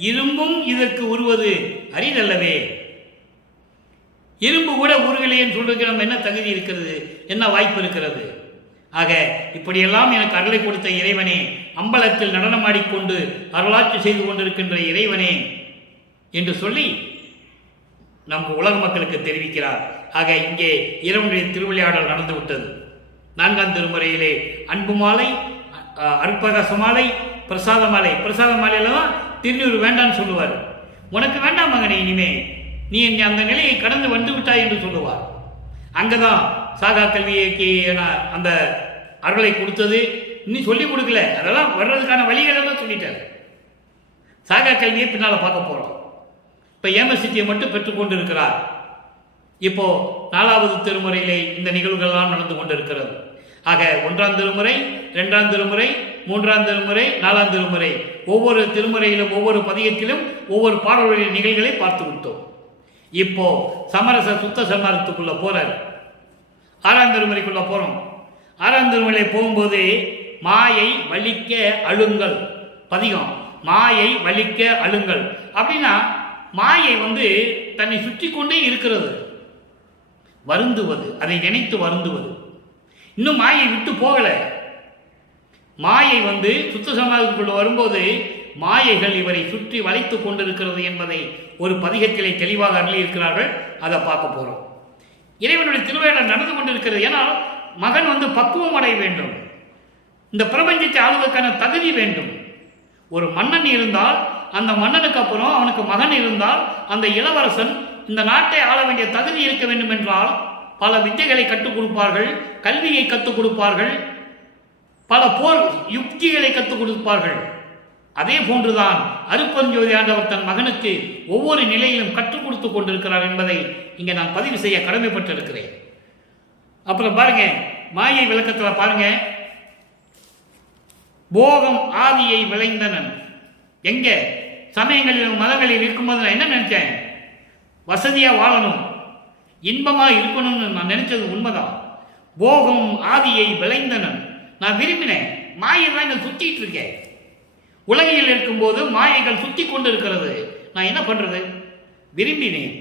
இரும்பும் இதற்கு உருவது அரிதல்லவே. இரும்பு கூட உருகலையேன்னு சொல்றதுக்கு நம்ம என்ன தகுதி இருக்கிறது, என்ன வாய்ப்பு இருக்கிறது? ஆக இப்படியெல்லாம் எனக்கு அருளை கொடுத்த இறைவனே, அம்பலத்தில் நடனமாடிக்கொண்டு அருளாட்சி செய்து கொண்டிருக்கின்ற இறைவனே என்று சொல்லி நமக்கு உலக மக்களுக்கு தெரிவிக்கிறார். ஆக இங்கே இறைவனுடைய திருவிளையாடல் நடந்து விட்டது. 4ஆம் திருமுறையிலே அன்பு மாலை, அற்பகாச மாலை, பிரசாத மாலை. பிரசாத மாலையில தான் திருநூறு வேண்டான்னு சொல்லுவார். உனக்கு வேண்டாம் மகனே, இனிமே நீ அந்த நிலையை கடந்து வந்து விட்டாய் என்று சொல்லுவார். அங்கதான் சாகா கல்விக்கு அந்த அருளை கொடுத்தது. இன்னும் சொல்லிக் கொடுக்கல, அதெல்லாம் வர்றதுக்கான வழிகளை தான் சொல்லிட்டார். சாகா கல்வியை பின்னால பார்க்க போறோம். இப்ப ஏமசித்தியை மட்டும் பெற்றுக்கொண்டு இருக்கிறார். இப்போ 4வது திருமுறையிலே இந்த நிகழ்வுகள்லாம் நடந்து கொண்டிருக்கிறது. ஆக 1ஆம் திருமுறை, 2ஆம் திருமுறை, 3ஆம் திருமுறை, 4ஆம் திருமுறை, ஒவ்வொரு திருமுறையிலும் ஒவ்வொரு பதிகத்திலும் ஒவ்வொரு பாடலுடைய நிகழ்வுகளை பார்த்து விட்டோம். இப்போ சமரச சுத்த சன்மார்க்கத்துக்குள்ள போறார். 6ஆம் திருமுறைக்குள்ள போறோம். 6ஆம் திருமுறை போகும்போது மாயை வலிக்க அழுங்கள் பதிகம். மாயை வலிக்க அழுங்கள் அப்படின்னா மாயை தன்னை சுற்றி கொண்டே இருக்கிறது, வருந்துவது, அதை நினைத்து வருந்துவது. இன்னும் மாயை விட்டு போகல. மாயை சுத்த சமாதத்துக்குள்ள வரும்போது மாயைகள் இவரை சுற்றி வளைத்துக் கொண்டிருக்கிறது என்பதை ஒரு பதிகத்திலே தெளிவாக அருளி இருக்கிறார்கள். அதை பார்க்க போறோம். இறைவனுடைய திருவிளையாடல் நடந்து கொண்டிருக்கிறது. ஏன்னா மகன் பக்குவம் அடைய வேண்டும், இந்த பிரபஞ்சத்தை ஆளுவதற்கான தகுதி வேண்டும். ஒரு மன்னன் இருந்தால், அந்த மன்னனுக்கு அப்புறம் அவனுக்கு மகன் இருந்தால், அந்த இளவரசன் இந்த நாட்டை ஆள வேண்டிய தகுதி இருக்க வேண்டும் என்றால் பல வித்தைகளை கற்றுக் கொடுப்பார்கள், கல்வியை கற்றுக் கொடுப்பார்கள். பல போர் யுக்திகளை கற்றுக் கொடுப்பார்கள். அதே போன்றுதான் அருட்பெருஞ்சோதி ஆண்டவர் தன் மகனுக்கு ஒவ்வொரு நிலையிலும் கற்றுக் கொடுத்து கொண்டிருக்கிறார் என்பதை இங்கே நான் பதிவு செய்ய கடமைப்பட்டிருக்கிறேன். அப்புறம் பாருங்க, மாயை விளக்கத்தில் பாருங்க, போகம் ஆதியை விளைந்தனன். எங்க சமயங்களிலும் மதங்களில் இருக்கும்போது நான் என்ன நினைச்சேன், வசதியா வாழணும், இன்பமா இருக்கணும்னு நான் நினைச்சது உண்மைதான். போகம் ஆதியை விளைந்தனன், நான் விரும்பினேன். மாயை தான் என்ன சுத்திட்டு இருக்கேன். உலகில் இருக்கும்போது மாயைகள் சுத்தி கொண்டு இருக்கிறது. நான் என்ன பண்றது, விரும்பினேன்.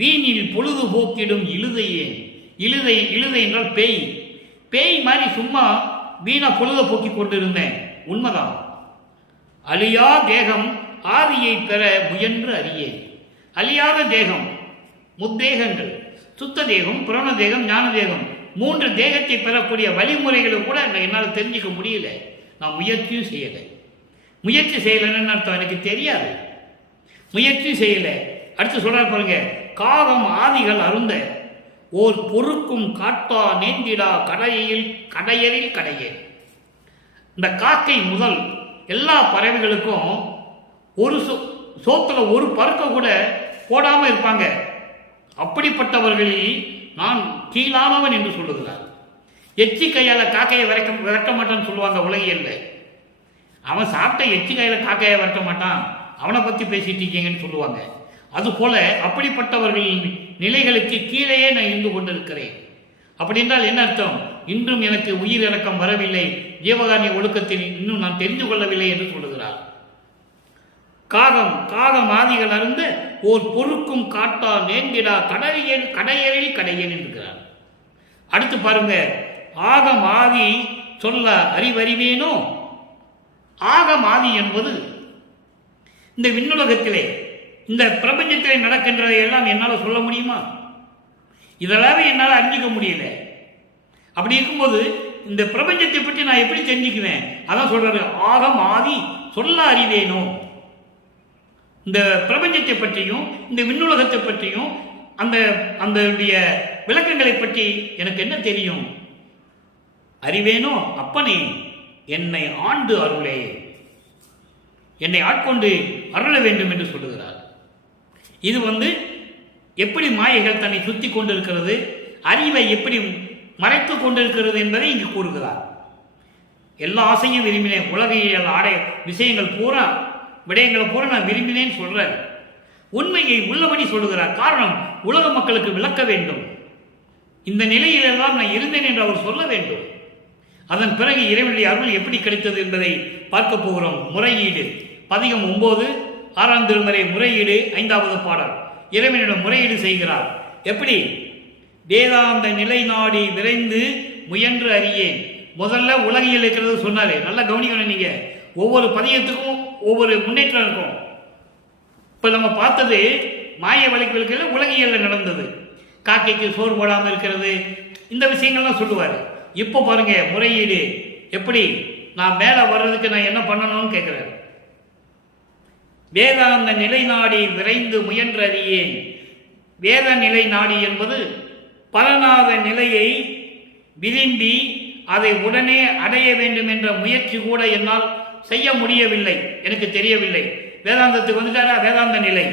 வீணில் பொழுது போக்கிடும் இழுதையே. இழுதை இழுதை என்றால் பேய். பேய் மாதிரி சும்மா வீணா பொழுத போக்கி கொண்டு இருந்தேன். உண்மைதான். அழியா தேகம் ஆதியை பெற முயன்று அறியேன். அழியாத தேகம், முத்தேகங்கள், சுத்த தேகம், புராண தேகம், ஞான தேகம், 3 தேகத்தை பெறக்கூடிய வழிமுறைகளை கூட என்னால் தெரிஞ்சுக்க முடியல. நான் முயற்சியும் செய்யலை. முயற்சி செய்யலைன்னு அர்த்தம் எனக்கு தெரியாது. முயற்சி செய்யலை. அடுத்து சொல்றாரு பாருங்க, காகம் ஆதிகள் அருந்த ஓர் பொறுக்கும் காட்டா நேந்திடா கடையில் கடையரில் கடையேன். இந்த காக்கை முதல் எல்லா பறவைகளுக்கும் ஒரு சோத்துல ஒரு பருக்க கூட போடாம இருப்பாங்க. அப்படிப்பட்டவர்களில் நான் கீழானவன் என்று சொல்லுகிறார். எச்சி கையால காக்கையை விரட்ட மாட்டான்னு சொல்லுவாங்க உலகியல்ல. அவன் சாப்பிட்ட எச்சி கையில காக்கையை விரட்ட மாட்டான், அவனை பத்தி பேசிட்டு இருக்கீங்கன்னு சொல்லுவாங்க. அதுபோல அப்படிப்பட்டவர்களின் நிலைகளுக்கு கீழேயே நான் இருந்து கொண்டிருக்கிறேன். அப்படி என்றால் என்ன அர்த்தம், இன்றும் எனக்கு உயிர் இறக்கம் வரவில்லை, ஜீவகாரிய ஒழுக்கத்தில் இன்னும் நான் தெரிந்து கொள்ளவில்லை என்று சொல்லுகிறார். காகம் ஆதிகள் அருந்த ஓர் பொறுக்கும் காட்டா நேர்ந்திடா கடையரில் கடையன் இருக்கிறார். அடுத்து பாருங்க, ஆகம் ஆதி சொல்ல அறிவறிவேனோ. ஆகம் ஆதி என்பது இந்த விண்ணுலகத்திலே இந்த பிரபஞ்சத்திலே நடக்கின்றதை எல்லாம் என்னால் சொல்ல முடியுமா? இதெல்லாமே என்னால் அறிஞ்சிக்க முடியல. அப்படி இருக்கும்போது இந்த பிரபஞ்சத்தை பற்றி நான் எப்படி தெரிஞ்சுக்குவேன்? அதான் சொல்றாரு, ஆகம் ஆதி சொல்ல அறிவேனோ. இந்த பிரபஞ்சத்தை பற்றியும் இந்த விண்ணுலகத்தை பற்றியும் அந்த விளக்கங்களை பற்றி எனக்கு என்ன தெரியும்? அறிவேனோ அப்பனே என்னை ஆண்டு அருளே, என்னை ஆட்கொண்டு அருள வேண்டும் என்று சொல்லுகிறார். இது எப்படி மாயைகள் தன்னை சுத்தி கொண்டிருக்கிறது, அறிவை எப்படி மறைத்து கொண்டிருக்கிறது என்பதை இங்கு கூறுகிறார். எல்லா ஆசையும் விரும்பினேன், உலகியல் ஆடை விஷயங்கள் பூரா விடயங்களை பூரா நான் விரும்பினேன்னு சொல்றார். உண்மையை உள்ளபடி சொல்லுகிறார். காரணம், உலக மக்களுக்கு விளக்க வேண்டும். இந்த நிலையிலெல்லாம் நான் இருந்தேன் என்று அவர் சொல்ல வேண்டும். அதன் பிறகு இறைவனுடைய அருள் எப்படி கிடைத்தது என்பதை பார்க்க போகிறோம். முறையீடு பதிகம் 9 6ஆம் திருமுறை முறையீடு 5வது பாடல். இறைவனிடம் முறையீடு செய்கிறார். எப்படி? வேதாந்த நிலை நாடி விரைந்து முயன்று அறியேன். முதல்ல உலகியல் இருக்கிறது சொன்னாரு. நல்லா கவனிக்கணும். நீங்க ஒவ்வொரு பதியத்துக்கும் ஒவ்வொரு முன்னேற்றம் இருக்கும். இப்ப நம்ம பார்த்தது மாய வழிகளுக்கு உலகியல்ல நடந்தது. காக்கைக்கு சோறு போடாமல் இருக்கிறது, இந்த விஷயங்கள்லாம் சொல்லுவாரு. இப்போ பாருங்க முறையீடு எப்படி, நான் மேல வர்றதுக்கு நான் என்ன பண்ணணும்னு கேட்கிறேன். வேதாந்த நிலை நாடி விரைந்து முயன்று அறியேன். வேத நிலை நாடி என்பது பலனாத நிலையை விரும்பி அதை உடனே அடைய வேண்டும் என்ற முயற்சி கூட என்னால் செய்ய முடியவில்லை, எனக்கு தெரியவில்லை. வேதாந்தத்துக்கு வந்துட்டாரா, வேதாந்த நிலை.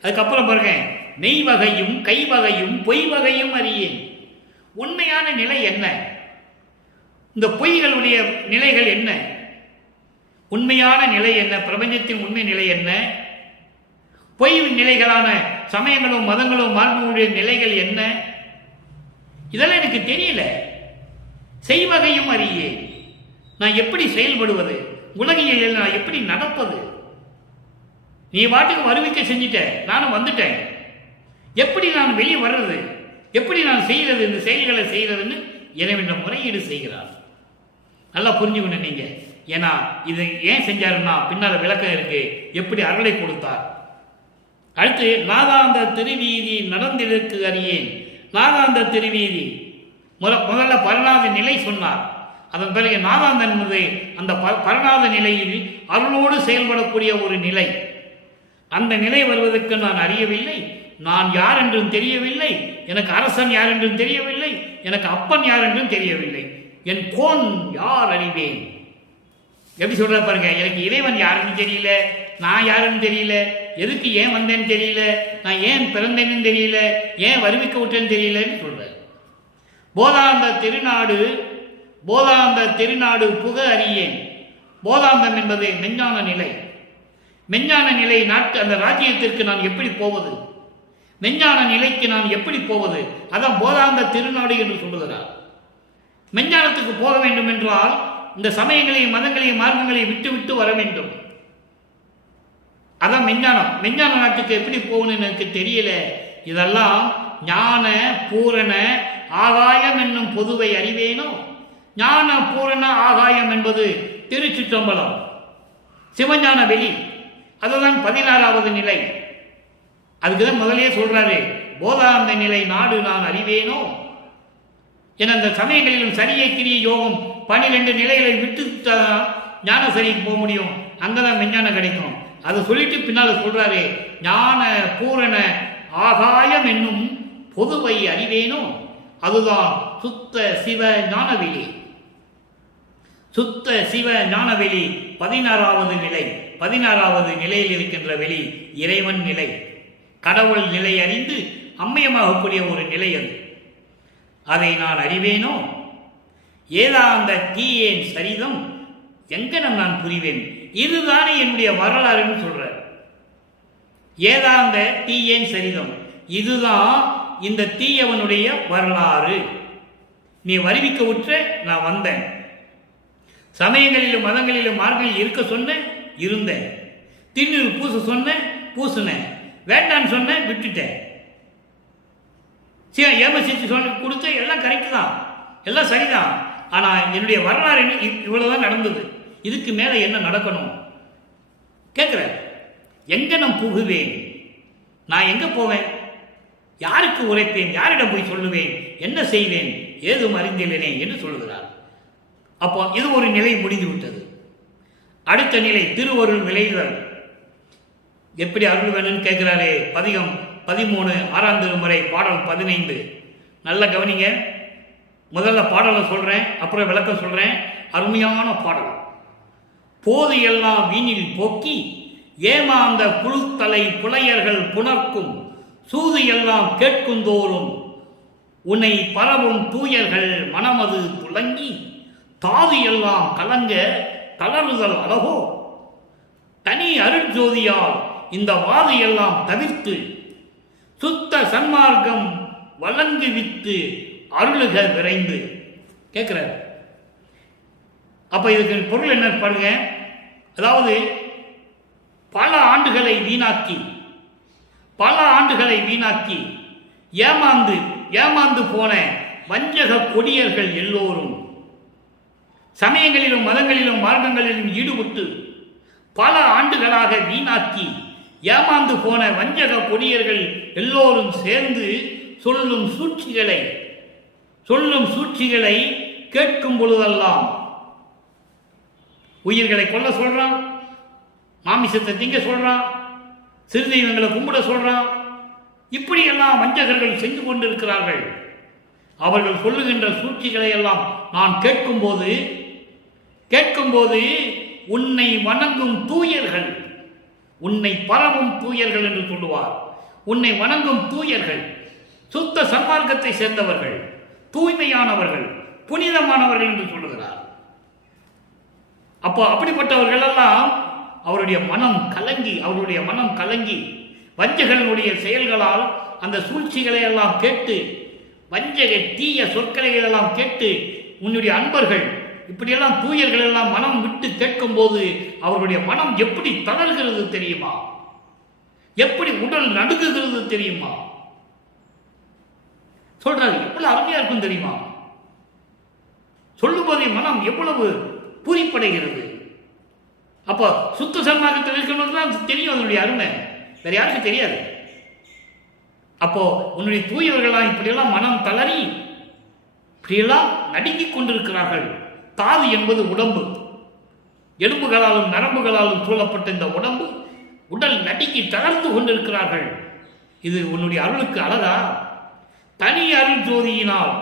அதுக்கப்புறம் பாருங்க, மெய் வகையும் கை வகையும் பொய் வகையும் அறியேன். உண்மையான நிலை என்ன, இந்த பொய்களுடைய நிலைகள் என்ன, உண்மையான நிலை என்ன, பிரபஞ்சத்தின் உண்மை நிலை என்ன, பொய் நிலைகளான சமயங்களும் மதங்களும் மார்க்கங்களுடைய நிலைகள் என்ன, இதெல்லாம் எனக்கு தெரியல. செய்வகையும் அறியே, நான் எப்படி செயல்படுவது, உலகியலில் நான் எப்படி நடப்பது. நீ வாட்டுக்கு வருவிக்க செஞ்சிட்ட, நானும் வந்துட்டேன், எப்படி நான் வெளியே வர்றது, எப்படி நான் செய்கிறது, இந்த செயல்களை செய்கிறதுன்னு இறைவன் முறையீடு செய்கிறார். நல்லா புரிஞ்சுக்கணும் நீங்க. ஏன்னா இது ஏன் செஞ்சாருன்னா பின்னால விளக்கம் இருக்கு, எப்படி அருளை கொடுத்தார். அடுத்து நாதாந்த திருவீதி நடந்திருக்கு அறியேன். நாதாந்த திருவீதி முதல்ல பரநாத நிலை சொன்னார். அதன் பிறகு நாதாந்தன் என்பது அந்த பரநாத நிலையில் அருளோடு செயல்படக்கூடிய ஒரு நிலை. அந்த நிலை வருவதற்கு நான் அறியவில்லை, நான் யார் என்றும் தெரியவில்லை, எனக்கு அரசன் யார் என்றும் தெரியவில்லை, எனக்கு அப்பன் யார் என்றும் தெரியவில்லை. என் கோன் யார் அறிவேன். எப்படி சொல்ற பாருங்க, எனக்கு இறைவன் யாருன்னு தெரியல, நான் யாருன்னு தெரியல, எதுக்கு ஏன் வந்தேன்னு தெரியல, நான் ஏன் பிறந்தேன்னு தெரியல, ஏன் வருவிக்க விட்டேன்னு தெரியலன்னு சொல்ற. போதாந்த திருநாடு புக அறியேன். போதாந்தம் என்பது மெஞ்ஞான நிலை. மெஞ்ஞான நிலை நாட்டு அந்த ராஜ்யத்திற்கு நான் எப்படி போவது, மெஞ்ஞான நிலைக்கு நான் எப்படி போவது, அதான் போதாந்த திருநாடு என்று சொல்லுகிறார். மெஞ்ஞானத்துக்கு போக வேண்டும் என்றால் இந்த சமயங்களையும் மதங்களையும் மார்க்கங்களையும் விட்டு விட்டு வர வேண்டும். அதான் மெஞ்ஞானம். மெஞ்ஞான நாட்டுக்கு எப்படி போகணும்னு எனக்கு தெரியல. இதெல்லாம் ஞான பூரண ஆகாயம் என்னும் பொதுவை அறிவேனோ. ஞான பூரண ஆகாயம் என்பது திருச்சிற்றம்பலம், சிவஞான வெளி. அதுதான் 16வது நிலை. அதுக்குதான் முதலே சொல்றாரு, போதாந்த நிலை நாடு நான் அறிவேனோ. என அந்த சமயங்களிலும் சரியை கிரிய யோகம் 12 நிலைகளை விட்டு ஞான சரிக்கு போக முடியும். அங்கதான் மெஞ்ஞானம் கிடைக்கும். அதை சொல்லிட்டு பின்னால சொல்றாரு, ஞான பூரண ஆகாயம் என்னும் பொதுவை அறிவேனோ. அதுதான் சுத்த சிவ ஞானவெளி. சுத்த சிவ ஞானவெளி 16வது நிலை. 16வது நிலையில் இருக்கின்ற வெளி இறைவன் நிலை, கடவுள் நிலை அறிந்து அம்மையமாகக்கூடிய ஒரு நிலை அது. அதை நான் அறிவேனோ. ஏதாந்த தீயேன் சரிதம் எங்கனம் நான் புரிவேன். இதுதானே என்னுடைய வரலாறுன்னு சொல்ற. ஏதாந்த தீயேன் சரிதம், இதுதான் இந்த தீயவனுடைய வரலாறு. நீ வருவிக்க உற்ற, நான் வந்தேன். சமயங்களிலும் மதங்களிலும் மார்களில் இருக்க சொன்ன, இருந்தேன். திருநீர் பூச சொன்ன, பூசுனேன். வேண்டான்னு சொன்ன, விட்டுட்டேன். ஏமசிச்சு சொன்ன கொடுத்த, எல்லாம் கரெக்டு தான், எல்லாம் சரிதான். ஆனால் என்னுடைய வரலாறு இவ்வளவுதான் நடந்தது. இதுக்கு மேலே என்ன நடக்கணும் கேட்குற. எங்க நான் புகுவேன், நான் எங்க போவேன், யாருக்கு உரைப்பேன், யாரிடம் போய் சொல்லுவேன், என்ன செய்வேன், ஏதும் அறிந்தில்லேனே என்று சொல்லுகிறார். அப்போ இது ஒரு நிலை முடிந்து விட்டது. அடுத்த நிலை திருவருள் விளைதல். எப்படி அருள் வேணும்னு கேட்கிறாரே. பதிகம் 13 6ஆம் திருமுறை பாடல் 15. நல்ல கவனிங்க. முதல்ல பாடலை சொல்றேன், அப்புறம் விளக்கம் சொல்றேன். அருமையான பாடல். போது எல்லாம் வீணில் போக்கி ஏமாந்த புழுத்தலை புலையர்கள் புணர்க்கும் சூது எல்லாம் கேட்குந்தோறும் உன்னை பரவும் தூயர்கள் மனமது துளங்கி தாது எல்லாம் கலங்க தளறுதல் அழகோ. தனி அருட்ஜோதியால் இந்த வாது எல்லாம் தவிர்த்து சுத்த சன்மார்க்கம் வழங்குவித்து அருளுக விரைந்து கேட்கிறார். அப்ப இதுக்கு பொருள் என்ன பாருங்க. அதாவது பல ஆண்டுகளை வீணாக்கி ஏமாந்து போன வஞ்சக கொடியர்கள் எல்லோரும் சமயங்களிலும் மதங்களிலும் மார்க்கங்களிலும் ஈடுபட்டு பல ஆண்டுகளாக வீணாக்கி ஏமாந்து போன வஞ்சக கொடியர்கள் எல்லோரும் சேர்ந்து சொல்லும் சூழ்ச்சிகளை கேட்கும் பொழுதெல்லாம் உயிர்களை கொல்ல சொல்றான், மாமிசத்தை திங்க சொல்றான், சிறு தெய்வங்களை கும்பிட சொல்றான். இப்படியெல்லாம் வஞ்சகர்கள் செஞ்சு கொண்டிருக்கிறார்கள். அவர்கள் சொல்லுகின்ற சூழ்ச்சிகளை எல்லாம் நான் கேட்கும்போது உன்னை வணங்கும் தூயர்கள், உன்னை பரவும் தூயர்கள் என்று சொல்லுவார். உன்னை வணங்கும் தூயர்கள் சுத்த சன்மார்க்கத்தை சேர்ந்தவர்கள், தூய்மையானவர்கள், புனிதமானவர்கள் என்று சொல்லுகிறார். அப்போ அப்படிப்பட்டவர்கள் எல்லாம் அவருடைய மனம் கலங்கி வஞ்சகர்களுடைய செயல்களால் அந்த சூழ்ச்சிகளை எல்லாம் கேட்டு, வஞ்சக தீய சொற்களை எல்லாம் கேட்டு, உன்னுடைய அன்பர்கள் இப்படியெல்லாம் தூயர்கள் எல்லாம் மனம் விட்டு கேட்கும் போது அவருடைய மனம் எப்படி தளர்கிறது தெரியுமா, எப்படி உடல் நடுங்குகிறது தெரியுமா சொல்றாரு. எவ்வளவு அருமையா இருக்கும் தெரியுமா, சொல்லும் போதே மனம் எவ்வளவு பூரிப்படைகிறது. அப்போ சுத்த சன்மார்க்கத்தில் இருக்கணும் தான் தெரியும் அதனுடைய அருமை, வேற யாருக்கும் தெரியாது. அப்போ உன்னுடைய தூயவர்களாம் இப்படியெல்லாம் மனம் தளறி இப்படியெல்லாம் நடுங்கிக் கொண்டிருக்கிறார்கள். தாது என்பது உடம்பு, எலும்புகளாலும் நரம்புகளாலும் சூழப்பட்ட இந்த உடம்பு உடல் நடுங்கி தளர்ந்து கொண்டிருக்கிறார்கள். இது உன்னுடைய அருளுக்கு அழகா? தனி அருள் ஜோதியினால்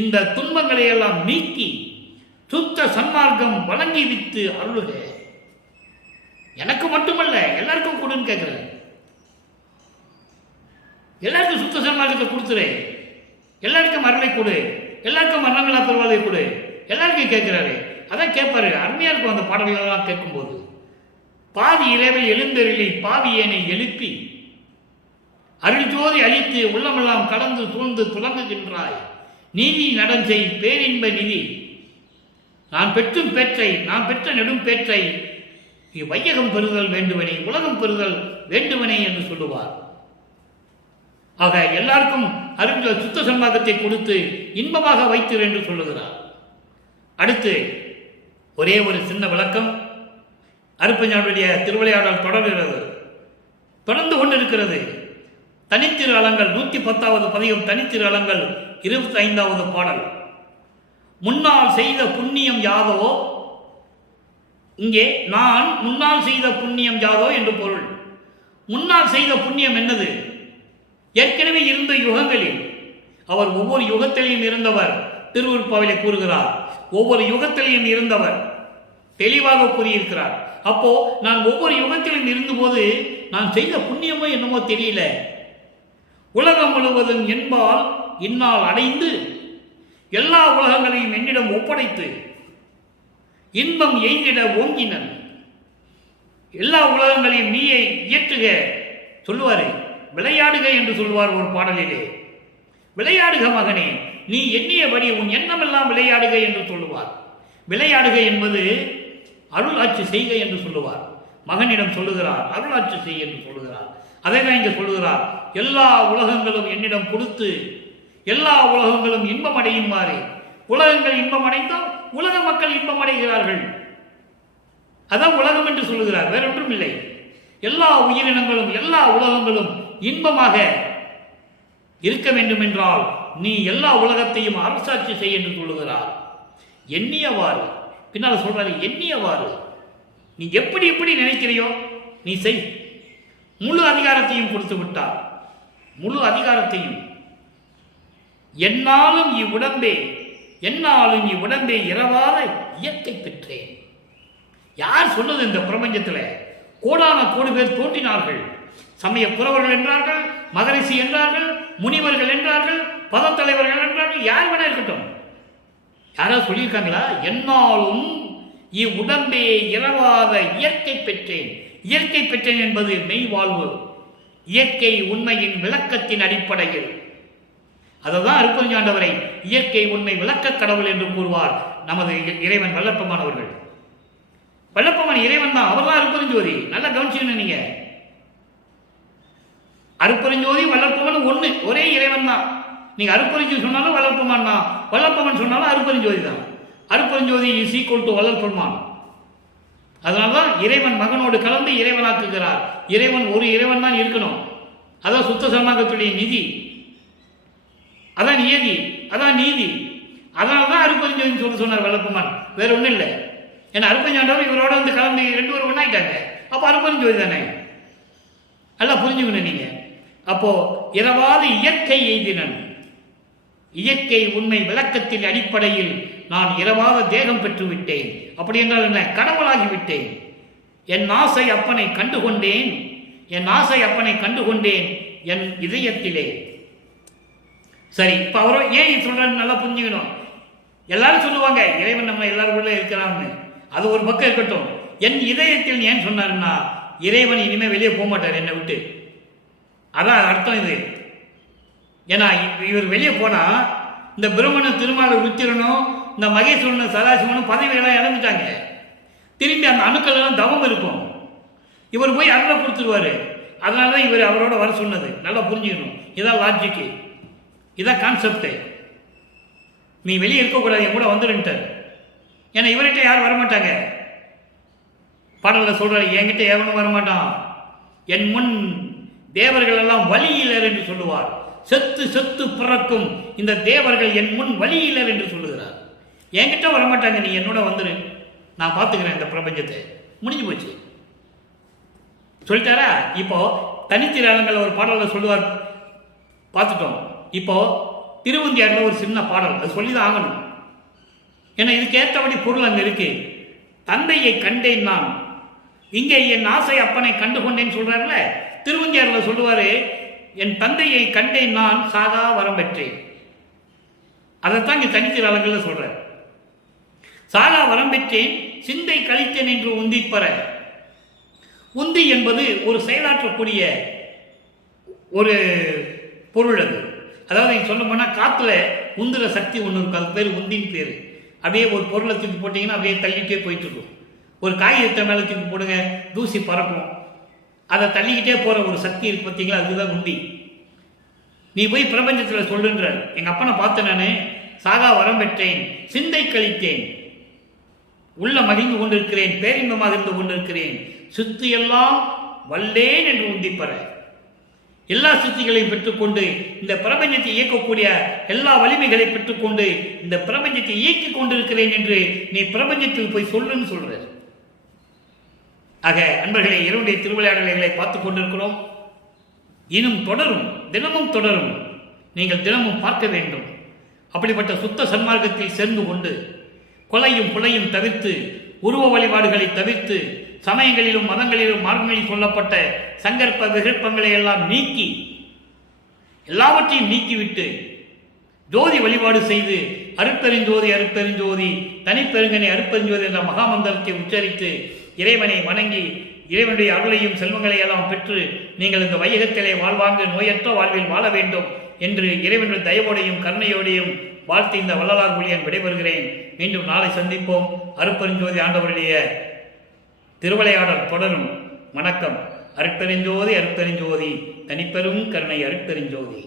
இந்த துன்பங்களை எல்லாம் நீக்கி சுத்த சன்மார்க்கம் வழங்கி வித்து அருளுக. எனக்கு மட்டுமல்ல, எல்லாருக்கும் கொடுன்னு கேட்கிறேன். எல்லாருக்கும் சுத்த சன்மார்க்கத்தை கொடுத்துரு, எல்லாருக்கும் அருளை கொடு, எல்லாருக்கும் மரணங்களா பெருவாளை கொடு, எல்லாருக்கும் கேட்கிறாரு. அதான் கேட்பாரு. அருமையா இருக்கும் அந்த பாடல்களெல்லாம் கேட்கும்போது. பாதி இறைவை எழுந்தருளி பாவியனை எழுப்பி அருள் ஜோதி அழித்து உள்ளமெல்லாம் கடந்து சூழ்ந்து துலங்குகின்றாய். நீதி நடன் செய் பேரின்ப நிதி. நான் பெற்றும் பேற்றை, நான் பெற்ற நெடும் பேற்றை வையகம் பெறுதல் வேண்டுவனே, உலகம் பெறுதல் வேண்டுவனே என்று சொல்லுவார். ஆக எல்லாருக்கும் அருள் சுத்த சன்மார்க்கத்தை கொடுத்து இன்பமாக வைத்திரு என்று சொல்லுகிறார். அடுத்து ஒரே ஒரு சின்ன விளக்கம். அருட்பெருஞ்சாண்டியுடைய திருவிளையாடல் தொடர்கிறது, தொடர்ந்து கொண்டிருக்கிறது. தனித்திரு அலங்கள் 110வது பதிகம், தனித்திரு அலங்கள் 25வது பாடல். முன்னால் செய்த புண்ணியம் யாதோ, இங்கே நான் முன்னால் செய்த புண்ணியம் யாதோ என்று பொருள். முன்னால் செய்த புண்ணியம் என்னது? ஏற்கனவே இருந்த யுகங்களில் அவர் ஒவ்வொரு யுகத்திலையும் இருந்தவர். திருவுருப்பாவிலே கூறுகிறார், ஒவ்வொரு யுகத்திலையும் இருந்தவர் தெளிவாக கூறியிருக்கிறார். அப்போ நான் ஒவ்வொரு யுகத்திலும் இருந்தபோது நான் செய்த புண்ணியமோ என்னமோ தெரியல. உலகம் முழுவதும் என்பால் இந்நாள் அடைந்து எல்லா உலகங்களையும் என்னிடம் ஒப்படைத்து இன்பம் எய்திட ஓங்கினன். எல்லா உலகங்களையும் நீயை இயற்றுக சொல்லுவாரு, விளையாடுக என்று சொல்லுவார் ஒரு பாடலிலே. விளையாடுக மகனே, நீ எண்ணியபடி உன் எண்ணமெல்லாம் விளையாடுக என்று சொல்லுவார். விளையாடுக என்பது அருள் ஆட்சி செய்க என்று சொல்லுவார். மகனிடம் சொல்லுகிறார், அருள் ஆட்சி செய் என்று சொல்லுகிறார். அதை தான் இங்கே சொல்லுகிறார். எல்லா உலகங்களும் என்னிடம் கொடுத்து எல்லா உலகங்களும் இன்பம் அடையுமாறு. உலகங்கள் இன்பம் அடைந்தால் உலக மக்கள் இன்பம் அடைகிறார்கள். அதான் உலகம் என்று சொல்லுகிறார், வேற ஒன்றும் இல்லை. எல்லா உயிரினங்களும் எல்லா உலகங்களும் இன்பமாக இருக்க வேண்டும் என்றால் நீ எல்லா உலகத்தையும் அரசாட்சி செய் என்று சொல்லுகிறார். எண்ணியவாறு, பின்னால் சொல்றாரு, எண்ணியவாறு நீ எப்படி எப்படி நினைக்கிறையோ நீ செய். முழு அதிகாரத்தையும் கொடுத்து விட்டார், முழு அதிகாரத்தையும். என்னாலும் இவ்வுடம்பே, என்னாலும் இவ்வுடம்பே இரவாத இயற்கை பெற்றேன். யார் சொன்னது? இந்த பிரபஞ்சத்தில் கோடான கோடி பேர் தோன்றினார்கள். சமய புறவர்கள் என்றார்கள், மகரிஷி என்றார்கள், முனிவர்கள் என்றார்கள், பதத்தலைவர்கள் என்றார்கள். யார் வேணா இருக்கட்டும், யாராவது சொல்லியிருக்காங்களா? என்னாலும் இவ்வுடம்பே இரவாத இயற்கை பெற்றேன். இயற்கை பெற்றேன் என்பது மெய் வாழ்வு, இயற்கை உண்மையின் விளக்கத்தின் அடிப்படையில். அதுதான் அருட்பெருஞ்சாண்டவரை இயற்கை உண்மை விளக்க கடவுள் என்று கூறுவார் நமது இறைவன் வல்லப்பமானவர்கள். வல்லப்பமான இறைவன் தான், அவர் தான் அருட்பெருஞ்சோதி. நல்லா கவனிச்சுக்கணும் நீங்க. அருட்பெருஞ்சோதி வல்லப்பமன் ஒண்ணு, ஒரே இறைவன் தான். நீங்க அருட்பெருஞ்சோதி சொன்னாலும் வல்லப்பமான் தான், வல்லப்பமன் சொன்னாலும் அருட்பெருஞ்சோதி தான். அருட்பெருஞ்சோதி இஸ் ஈக்குவல் டு வல்லப்பெருமான். அதனால்தான் இறைவன் மகனோடு கலந்து இறைவனாக்குகிறார். இறைவன் ஒரு இறைவன் தான் இருக்கணும். அதான் சுத்த சன்மார்க்கத்துடைய நிதி, அதான் நியதி, அதான் நீதி. அதனால்தான் அருட்பெருஞ்சோதின்னு சொல்லி சொன்னார் வல்லப்பெருமான், வேற ஒன்றும் இல்லை. ஏன்னா அருட்பெருஞ்சாண்டவர் இவரோட வந்து கலந்து 2 பேரும் ஒன்றாயிட்டாங்க. அப்போ அருட்பெருஞ்சோதி தானே, நல்லா புரிஞ்சுக்கணும் நீங்க. அப்போ இரவாது இயற்கை எய்தினன், இயற்கை உண்மை விளக்கத்தின் அடிப்படையில் நான் இரவாத தேகம் பெற்று விட்டேன். அப்படி என்றால் என்ன? கடவுளாகி விட்டேன். என் ஆசை அப்பனை கண்டுகொண்டேன், என் ஆசை அப்பனை கண்டுகொண்டேன் என் இதயத்திலே. சரி, இப்ப அவரோ ஏன் சொல்றாரு நல்லா புரிஞ்சுக்கணும். எல்லாரும் சொல்லுவாங்க இறைவன் நம்ம எல்லாரும் உள்ள இருக்கிறான்னு, அது ஒரு பக்கம் இருக்கட்டும். என் இதயத்தில் ஏன் சொன்னாருன்னா, இறைவன் இனிமே வெளியே போக மாட்டார் என்னை விட்டு. அதான் அர்த்தம் இது. ஏன்னா இவர் வெளியே போனா இந்த பிரம்மனும் திருமாலை ருத்திரனும் இந்த மகேஸ்வரனும் சதாசிவனும் பதவியெல்லாம் இழந்துட்டாங்க. திரும்பி அந்த அணுக்கள் எல்லாம் தவம் இருக்கும். இவர் போய் அருளை கொடுத்துருவாரு. அதனாலதான் இவர் அவரோட வர சொன்னது. நல்லா புரிஞ்சுக்கணும். இதான் லாஜிக்கு, இதான் கான்செப்ட். நீ வெளியே இருக்கக்கூடாது, என் கூட வந்துருன்ட்டார். ஏன்னா இவர்கிட்ட யாரும் வரமாட்டாங்க. பாடலில் சொல்றாரு, என்கிட்ட எவனும் வரமாட்டான். என் முன் தேவர்கள் எல்லாம் வழியிலர் என்று சொல்லுவார். செத்து செத்து பிறக்கும் இந்த தேவர்கள் என் முன் வழியிலர் என்று சொல்லுகிறார். என்கிட்ட வரமாட்டாங்க, நீ என்னோட வந்துரு, நான் பார்த்துக்கிறேன் இந்த பிரபஞ்சத்தை. முடிஞ்சு போச்சு, சொல்லிட்டாரா? இப்போ தனித்திராளங்கள் ஒரு பாடலில் சொல்லுவார், பார்த்துட்டோம். இப்போ திருவந்தியாரில் ஒரு சின்ன பாடல், அது சொல்லிதான் ஆகணும். ஏன்னா இதுக்கு ஏற்றபடி பொருள் அங்கே இருக்கு. தந்தையை கண்டேன் நான், இங்கே என் ஆசை அப்பனை கண்டு கொண்டேன்னு சொல்றாருல. திருவஞ்சியாரில் சொல்லுவாரு, என் தந்தையை கண்டேன் நான் சாகா வரம் பெற்றேன். அதைத்தான் இங்கே தனித்திராளர்கள் சொல்றார். சாகா வரம் பெற்றேன் சிந்தை கழித்தேன் என்று உந்திப்பற. உந்தி என்பது ஒரு செயலாற்றக்கூடிய ஒரு பொருள். அது அதாவது சொல்ல போனால் காற்றுல உந்துற சக்தி ஒன்று இருக்கும், அது பேர் உந்தின் பேர். அப்படியே ஒரு பொருளை தூக்கி போட்டிங்கன்னா அப்படியே தள்ளிக்கிட்டே போயிட்டு இருக்கும். ஒரு காகிதத்தை மேலே தூக்கி போடுங்க, தூசி பறக்கும். அதை தள்ளிக்கிட்டே போகிற ஒரு சக்தி இருக்கு பார்த்தீங்களா, அதுதான் உந்தி. நீ போய் பிரபஞ்சத்தில் சொல்லுன்ற, எங்கள் அப்பனை பார்த்து நான் சாகா வரம் பெற்றேன், சிந்தை கழித்தேன், உள்ள மகிழ்ந்து கொண்டிருக்கிறேன், பேரின்பமாக இருந்து கொண்டிருக்கிறேன், சுத்தி எல்லாம் வல்லேன் என்று உந்திப்பற. எல்லா சுத்திகளையும் பெற்றுக்கொண்டு இந்த பிரபஞ்சத்தை இயக்கக்கூடிய எல்லா வலிமைகளை பெற்றுக்கொண்டு இந்த பிரபஞ்சத்தை இயக்கிக் கொண்டிருக்கிறேன் என்று நீ பிரபஞ்சத்தில் போய் சொல்லுன்னு சொல்ற. ஆக அன்பர்களே, இறைவனுடைய திருவிளையாடல்களை பார்த்துக் கொண்டிருக்கிறோம். இன்னும் தொடரும், தினமும் தொடரும். நீங்கள் தினமும் பார்க்க வேண்டும். அப்படிப்பட்ட சுத்த சன்மார்க்கத்தில் சேர்ந்து கொண்டு கொலையும் புலையும் தவிர்த்து, உருவ வழிபாடுகளை தவிர்த்து, சமயங்களிலும் மதங்களிலும் மார்க்கங்களில் சொல்லப்பட்ட சங்கற்ப விகற்பங்களை எல்லாம் நீக்கி, எல்லாவற்றையும் நீக்கிவிட்டு ஜோதி வழிபாடு செய்து அருட்பெருஞ்சோதி அருட்பெருஞ்சோதி தனிப்பெருங்கனை அருட்பெருஞ்சோதி என்ற மகாமந்திரத்தை உச்சரித்து இறைவனை வணங்கி இறைவனுடைய அருளையும் செல்வங்களை எல்லாம் பெற்று நீங்கள் இந்த வையகத்திலே வாழ்வாங்க நோயற்ற வாழ்வில் வாழ வேண்டும் என்று இறைவனுடைய தயவோடையும் கருணையோடையும் வாழ்த்து இந்த வள்ளலார் ஊழியன் விடைபெறுகிறேன். மீண்டும் நாளை சந்திப்போம். அருட்பெருஞ்சோதி ஆண்டவருடைய திருவிளையாடல் தொடரும். வணக்கம். அருட்பெருஞ்சோதி அருட்பெருஞ்சோதி தனிப்பெரும் கருணை அருட்பெருஞ்சோதி.